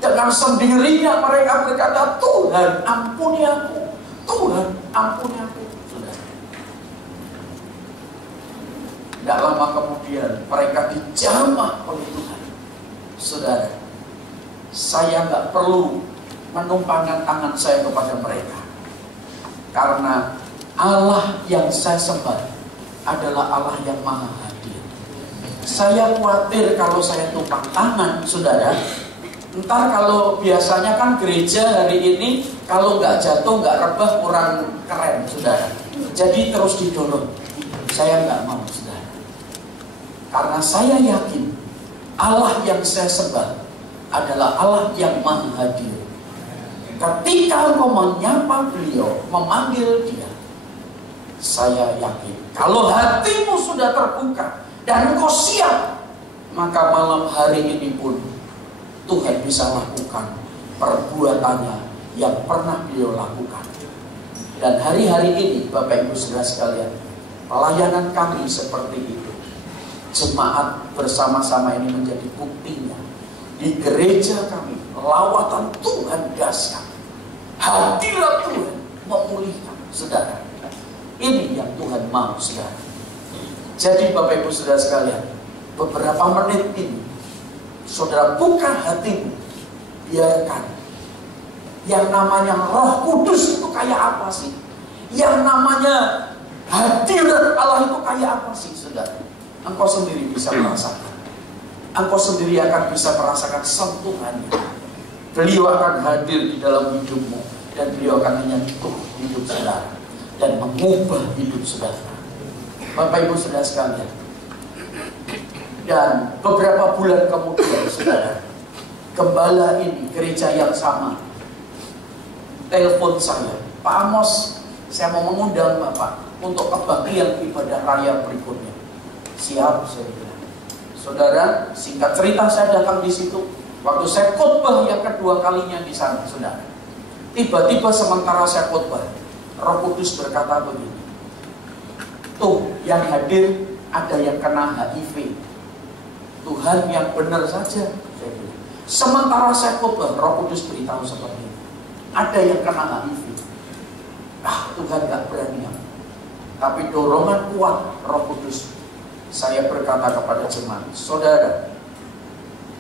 Dengan sendirinya mereka berkata, Tuhan ampuni aku, Tuhan ampuni aku. Saudara, tidak lama kemudian mereka dijamah oleh Tuhan. Saudara, saya nggak perlu menumpangkan tangan saya kepada mereka, karena Allah yang saya sembah adalah Allah yang maha hadir. Saya khawatir kalau saya tumpang tangan, saudara, ntar kalau biasanya kan gereja hari ini kalau nggak jatuh, nggak rebah, kurang keren, saudara. Jadi terus didorong. Saya nggak mau, saudara, karena saya yakin Allah yang saya sembah adalah Allah yang maha hadir. Ketika engkau menyapa beliau, memanggil dia, saya yakin kalau hatimu sudah terbuka dan engkau siap, maka malam hari ini pun Tuhan bisa lakukan perbuatannya yang pernah beliau lakukan. Dan hari-hari ini Bapak Ibu Saudara sekalian, pelayanan kami seperti itu. Jemaat bersama-sama ini menjadi buktinya. Di gereja kami, lawatan Tuhan dahsyat. Hadirat Tuhan memulihkan, saudara. Ini yang Tuhan mau, saudara. Jadi Bapak Ibu Saudara sekalian, beberapa menit ini, saudara buka hatimu, biarkan. Yang namanya Roh Kudus itu kayak apa sih? Yang namanya hadirat Allah itu kayak apa sih, saudara? Engkau sendiri bisa merasakan. Engkau sendiri akan bisa merasakan sentuhannya. Beliau akan hadir di dalam hidupmu, dan beliau akan menyentuh hidup saudara dan mengubah hidup saudara. Bapak Ibu Saudara sekalian, dan beberapa bulan kemudian, saudara, gembala ini, gereja yang sama, telepon saya, Pak Amos, saya mau mengundang Bapak untuk kebaktian ibadah raya berikutnya. Siap, saya bilang. Saudara, singkat cerita, saya datang di situ. Waktu saya khotbah yang kedua kalinya di sana, saudara, tiba-tiba sementara saya khotbah, Roh Kudus berkata begini, tuh yang hadir ada yang kena HIV. Tuhan yang benar saja, saya bilang. Sementara saya khotbah, Roh Kudus beritahu seperti ini, ada yang kena HIV. Tuhan gak berani. Tapi dorongan kuat Roh Kudus, saya berkata kepada jemaat, saudara,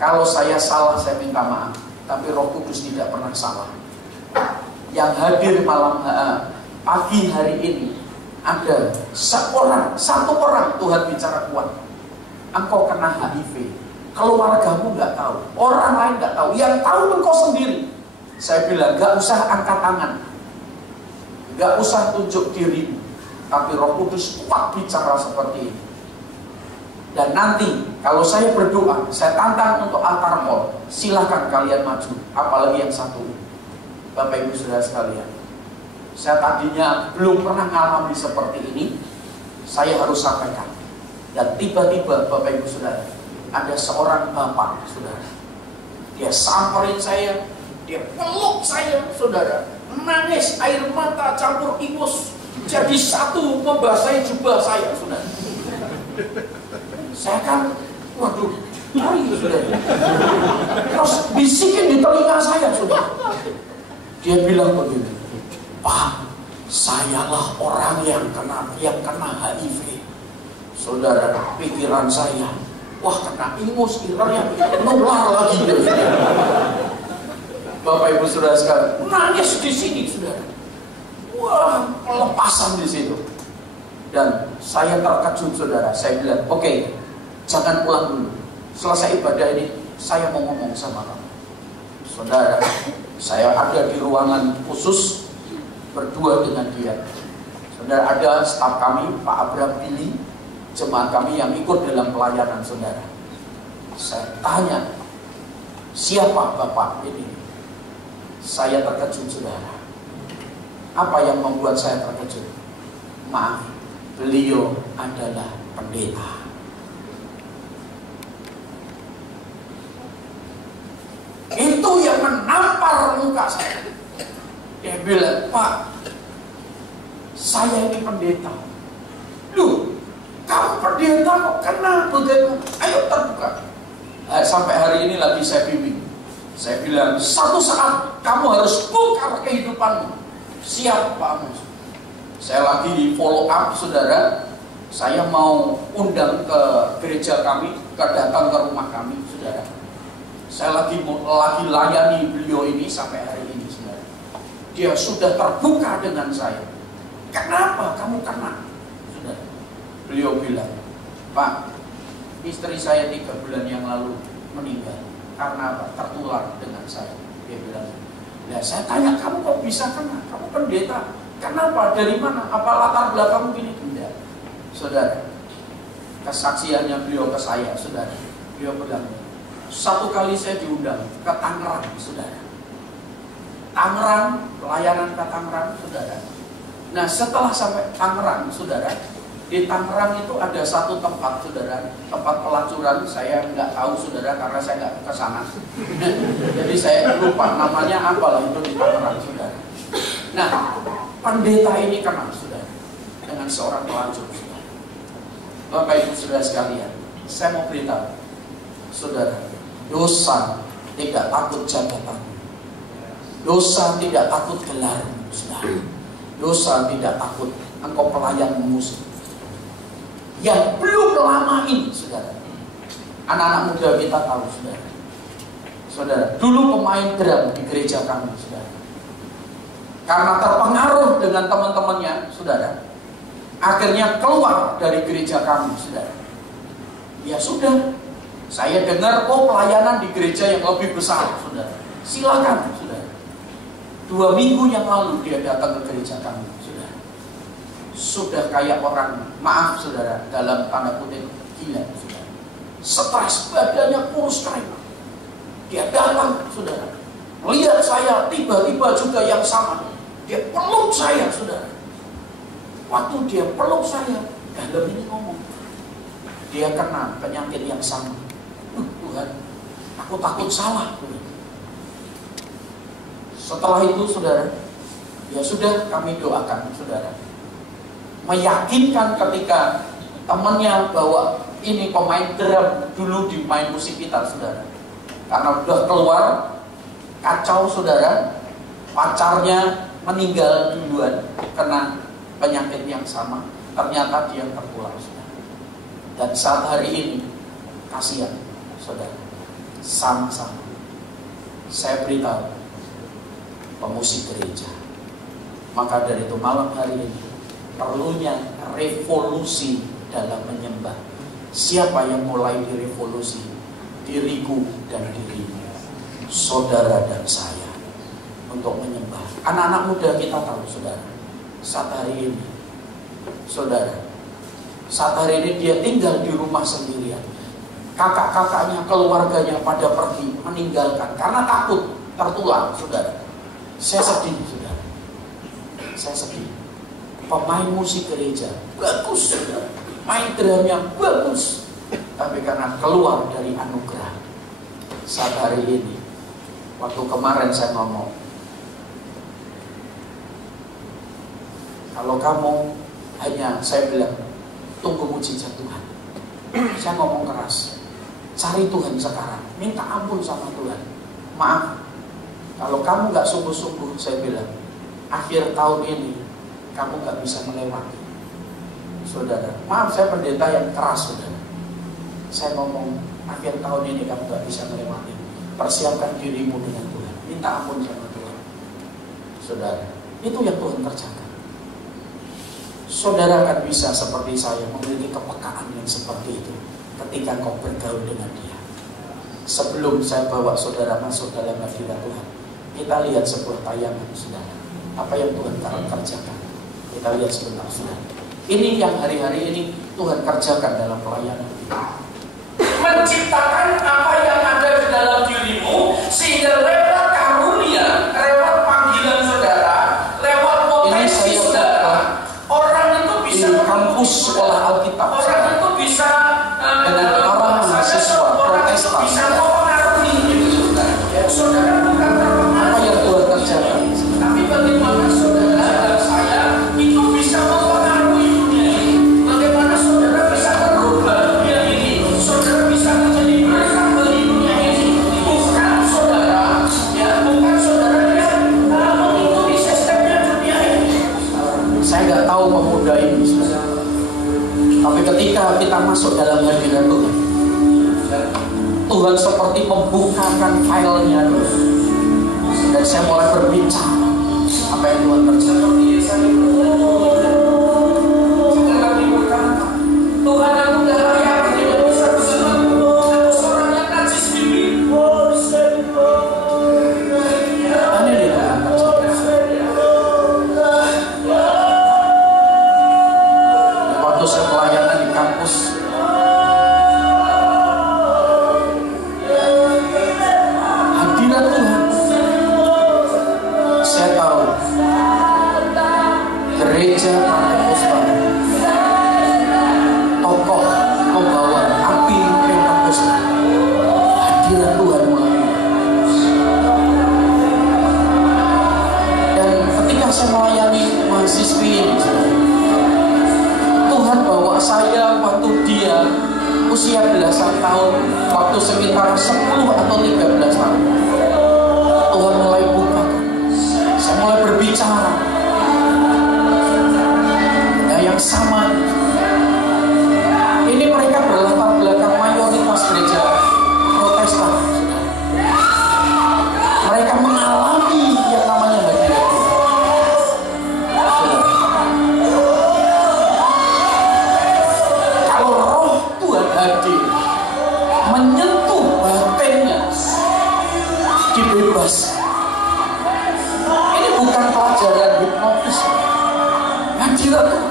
kalau saya salah saya minta maaf, tapi Roh Kudus tidak pernah salah. Yang hadir malam pagi hari ini ada satu orang Tuhan bicara kuat. Engkau kena HIV, keluargamu nggak tahu, orang lain nggak tahu, yang tahu engkau sendiri. Saya bilang, nggak usah angkat tangan, nggak usah tunjuk dirimu, tapi Roh Kudus kuat bicara seperti ini. Dan nanti kalau saya berdoa, saya tantang untuk altar call, silahkan kalian maju, apalagi yang satu ini. Bapak Ibu Saudara sekalian, saya tadinya belum pernah mengalami seperti ini, saya harus sampaikan. Dan tiba-tiba Bapak Ibu Saudara, ada seorang bapak saudara, dia samperin saya, dia peluk saya saudara, nangis air mata campur ingus jadi satu membasahi jubah saya saudara. Saya kan, waduh, lari saudara. Terus bisikin di telinga saya saudara. Dia bilang begini, Pak, sayalah orang yang kena HIV. Saudara, pikiran saya, wah kena ingus, kiranya nular lagi deh. Bapak Ibu Saudara sekalian, nangis di sini saudara. Wah, pelepasan di situ. Dan saya terkejut saudara. Saya bilang, oke, jangan pulang dulu. Selesai ibadah ini, saya mau ngomong sama kamu. Saudara, saya ada di ruangan khusus berdua dengan dia. Saudara, ada staf kami, Pak Abraham Billy, jemaat kami yang ikut dalam pelayanan saudara. Saya tanya, siapa Bapak ini? Saya terkejut saudara. Apa yang membuat saya terkejut? Maaf, beliau adalah pendeta. Itu yang menampar muka saya. Dia bilang, Pak, saya ini pendeta. Loh, kamu pendeta kok kena bagaimana? Ayo terbuka. Sampai hari ini lagi saya bimbing. Saya bilang, satu saat kamu harus bongkar kehidupanmu. Siap Pak Amos. Saya lagi follow up saudara. Saya mau undang ke gereja kami, datang ke rumah kami saudara. Saya lagi layani beliau ini sampai hari ini saudara. Dia sudah terbuka dengan saya. Kenapa kamu kena? Saudara. Beliau bilang, Pak, istri saya 3 bulan yang lalu meninggal. Karena apa? Tertular dengan saya. Dia bilang, ya saya tanya, kamu kok bisa kena? Kamu pendeta. Kenapa? Dari mana? Apa latar belakangmu gini? Tidak. Saudara, kesaksiannya beliau ke saya, saudara. Beliau bilang, satu kali saya diundang ke Tangerang, saudara. Tangerang, pelayanan ke Tangerang, saudara. Nah setelah sampai Tangerang, saudara, di Tangerang itu ada satu tempat, saudara, tempat pelacuran. Saya nggak tahu, saudara, karena saya nggak ke sana. Jadi saya lupa namanya apa lah itu di Tangerang, saudara. Nah, pendeta ini kenal, saudara, dengan seorang pelacur, saudara. Bapak Ibu Saudara sekalian, saya mau beritahu, saudara, dosa tidak takut jabatan, dosa tidak takut gelar, saudara. Dosa tidak takut engkau pelayan musik. Yang belum lama ini, saudara, anak-anak muda kita tahu, saudara. Saudara, dulu pemain drum di gereja kami, saudara. Karena terpengaruh dengan teman-temannya, saudara, akhirnya keluar dari gereja kami, saudara. Ya sudah, saya dengar, oh pelayanan di gereja yang lebih besar, saudara. Silakan, saudara. 2 minggu yang lalu dia datang ke gereja kami, saudara. Sudah kayak orang, maaf saudara, dalam tanda kutip gila, saudara. Stres, badannya kurus kering. Dia datang, saudara. Melihat saya, tiba-tiba juga yang sama. Dia peluk saya, saudara. Waktu dia peluk saya, dalam ini ngomong, dia kena penyakit yang sama. Tuhan, aku takut salah. Setelah itu, saudara, ya sudah kami doakan, saudara. Meyakinkan ketika temannya bahwa ini pemain drum dulu di main musik kita, saudara. Karena sudah keluar, kacau, saudara. Pacarnya meninggal duluan kena penyakit yang sama. Ternyata dia tertular, saudara. Dan saat hari ini, kasihan, saudara, sama-sama saya beritahu pemusik gereja. Maka dari itu malam hari ini perlunya revolusi dalam menyembah. Siapa yang mulai direvolusi? Diriku dan dirimu, saudara dan saya, untuk menyembah. Anak-anak muda kita tahu, saudara, saat hari ini Saudara, saat hari ini dia tinggal di rumah sendirian. Kakak-kakaknya, keluarganya pada pergi meninggalkan karena takut tertular, saudara. Saya sedih, saudara. Saya sedih. Pemain musik gereja bagus, saudara. Main drumnya bagus, tapi karena keluar dari anugerah. Saat hari ini, waktu kemarin saya ngomong, kalau kamu hanya, saya bilang, tunggu mujizat Tuhan. Saya ngomong keras, cari Tuhan sekarang, minta ampun sama Tuhan. Maaf, kalau kamu gak sungguh-sungguh, saya bilang, akhir tahun ini kamu gak bisa melewati. Saudara, maaf saya pendeta yang keras, saudara. Saya ngomong, akhir tahun ini kamu gak bisa melewati. Persiapkan dirimu dengan Tuhan, minta ampun sama Tuhan. Saudara, itu yang Tuhan kerjakan. Saudara akan bisa seperti saya memiliki kepekaan yang seperti itu ketika kau bergaul dengan dia. Sebelum saya bawa saudara masuk dalam hadirat Tuhan, kita lihat sebuah tayangan, saudara. Apa yang Tuhan kerjakan? Kita lihat sebentar, saudara. Ini yang hari-hari ini Tuhan kerjakan dalam pelayanan kita. Menciptakan apa yang ada di dalam dirimu, sehingga lewat karunia, lewat panggilan saudara, lewat potensi saudara, orang itu bisa kampus sekolah Alkitab, orang itu bisa dengan para mahasiswa Protestan bisa mempengaruhi saudara bukan apa yang Tuhan kerjakan, tapi bagaimana saudara dan saya itu bisa mempengaruhi dunia ini, bagaimana saudara bisa merubah dunia ini, saudara bisa menjadi berkat bagi dunia ini, bukan saudara bukan saudara yang mengikuti sistemnya dunia ini. Saya nggak tahu pemuda ini, saudara. Tapi ketika kita masuk dalam hadirat Tuhan, Tuhan seperti membukakan filenya, dan saya mulai berbicara apa yang Tuhan kerjakan. Tuhan, aku gak layak, tidak bisa bersama aku seorang yang najis bibi. Ini dia Tuhan kerjakan. Waktu saya pelayanan di kampus, hadirat Tuhan, saya tahu gereja Pentakosta, tokoh pembawa api Pentakosta, hadirat Tuhan mulai. Dan ketika saya melayani mahasiswi ini, Tuhan bawa saya waktu dia usia belasan tahun, waktu sekitar 10 atau 13 tahun. Tuhan mulai buka, saya mulai berbicara. Nah, yang sama ini mereka berlatar belakang mayoritas gereja Protestan. Mereka mengalami yang namanya hadirat Tuhan. Kalau roh Tuhan hadir, menyentuh batinnya, dibebas. Ini bukan pelajaran hipnotis, hadirat Tuhan.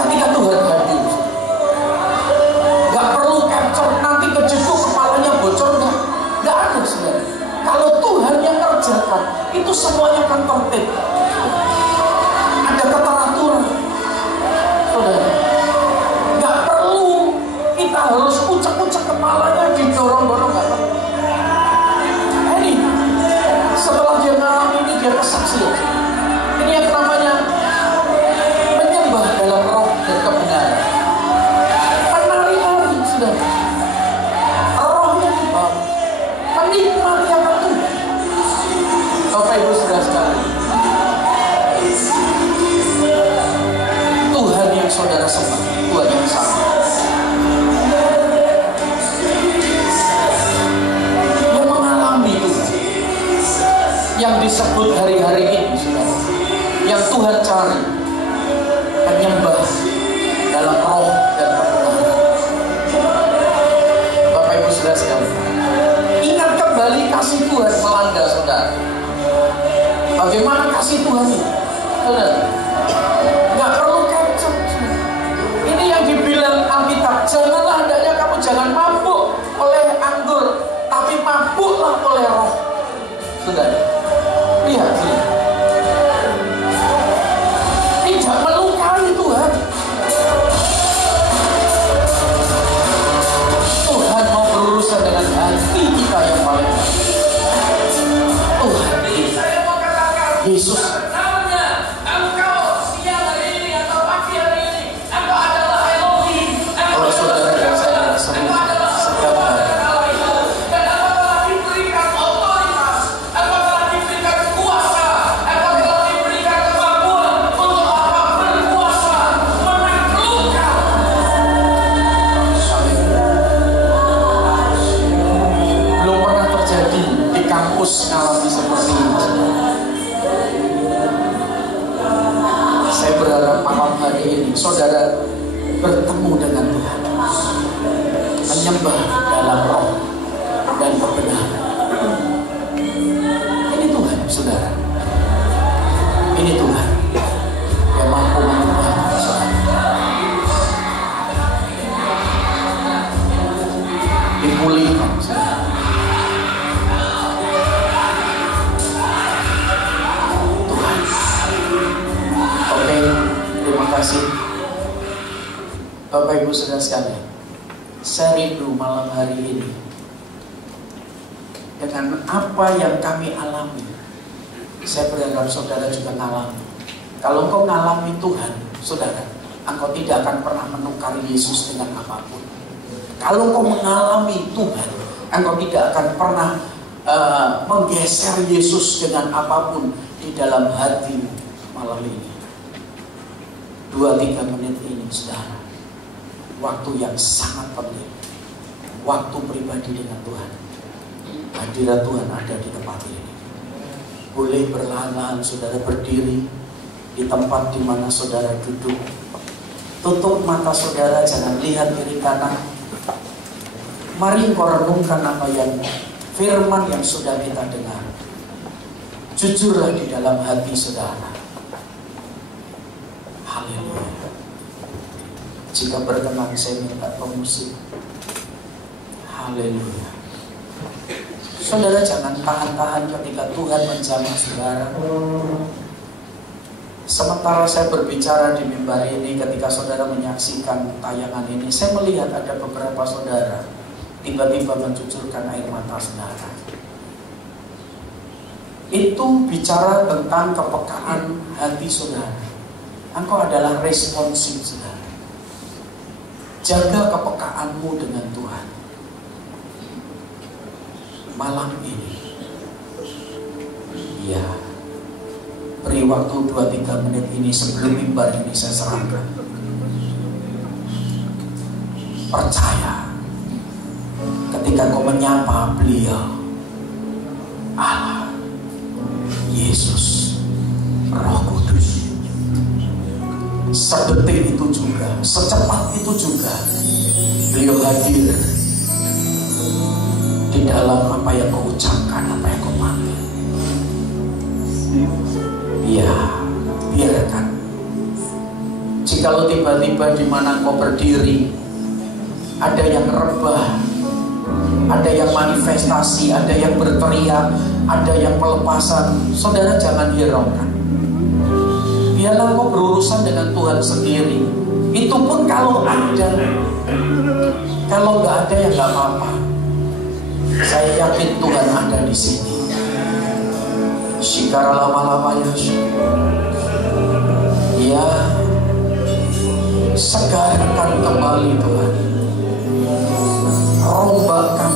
Ketika Tuhan hadir, gak perlu capture nanti kejeduk kepalanya bocor, gak ada sebenarnya. Kalau Tuhan yang kerjakan, itu semuanya akan tertib. Ada keteraturan, saudara. Gak perlu kita harus ucek-ucek kepalanya didorong-dorong, gak perlu. Ini setelah dia mengalami ini, dia kesaksian. Ini yang namanya menyembah dalam roh dan kebenaran. Menari-nari, saudara. Rohnya dibawa, menikmati akan Tuhan. Bapak Ibu saudara sekalian, Tuhan yang saudara sembah, Tuhan yang sama, yang mengalami Tuhan, yang disebut hari-hari ini, saudara, yang Tuhan cari, penyembah dalam roh dan kebenaran. Bapak Ibu saudara sekalian, ingat kembali kasih Tuhan melanda saudara. Bagaimana kasih Tuhan itu? saudara. Nggak perlu kecap. Ini yang dibilang Alkitab, janganlah hendaknya kamu jangan mabuk oleh anggur, tapi mabuklah oleh roh. Saudara, lihat sini. Tidak melukai Tuhan. Tuhan mau berurusan dengan hati kita yang paling baik. Tuhan, Yesus. Kalau saudara dan saya sering setiap hari kampus ngalami seperti ini. Saya berharap malam hari ini saudara bertemu dengan Tuhan, menyembah dalam roh dan kebenaran. Ini Tuhan, saudara. Ini Tuhan yang mampu mengubah saudara. Dipulihkan, saudara. Terima kasih Bapak Ibu saudara sekalian. Saya rindu malam hari ini dengan apa yang kami alami. Saya berharap saudara juga mengalami. Kalau engkau mengalami Tuhan, saudara, engkau tidak akan pernah menukar Yesus dengan apapun. Kalau engkau mengalami Tuhan, engkau tidak akan pernah menggeser Yesus dengan apapun di dalam hati malam ini. 2-3 menit ini, saudara, waktu yang sangat penting, waktu pribadi dengan Tuhan. Hadirat Tuhan ada di tempat ini. Boleh perlahan-lahan saudara berdiri di tempat di mana saudara duduk. Tutup mata saudara, jangan lihat kiri kanan. Mari engkau renungkan apa yang firman yang sudah kita dengar. Jujurlah di dalam hati saudara. Haleluya. Jika berkenan saya minta pemusik. Haleluya. Saudara jangan tahan-tahan ketika Tuhan menjamah saudara. Sementara saya berbicara di mimbar ini, ketika saudara menyaksikan tayangan ini, saya melihat ada beberapa saudara tiba-tiba mencucurkan air mata saudara. Itu bicara tentang kepekaan hati saudara. Engkau adalah responsif, saudara. Jaga kepekaanmu dengan Tuhan. Malam ini, ya, beri waktu 2-3 menit ini sebelum mimbar ini saya serahkan. Percaya, ketika kau menyapa Beliau, Allah, Yesus, Roh Kudus, sedetik itu juga, secepat itu juga Beliau hadir di dalam apa yang kau ucapkan, apa yang kau panggil. Ya, biarkan. Jikalau tiba-tiba di mana kau berdiri ada yang rebah, ada yang manifestasi, ada yang berteriak, ada yang pelepasan, saudara jangan hiraukan. Biarlah kau berurusan dengan Tuhan sendiri. Itu pun kalau ada. Kalau nggak ada ya nggak apa-apa. Saya yakin Tuhan ada di sini. Shikara lama-lama ya. Ya, segarkan kembali Tuhan. Rombakkan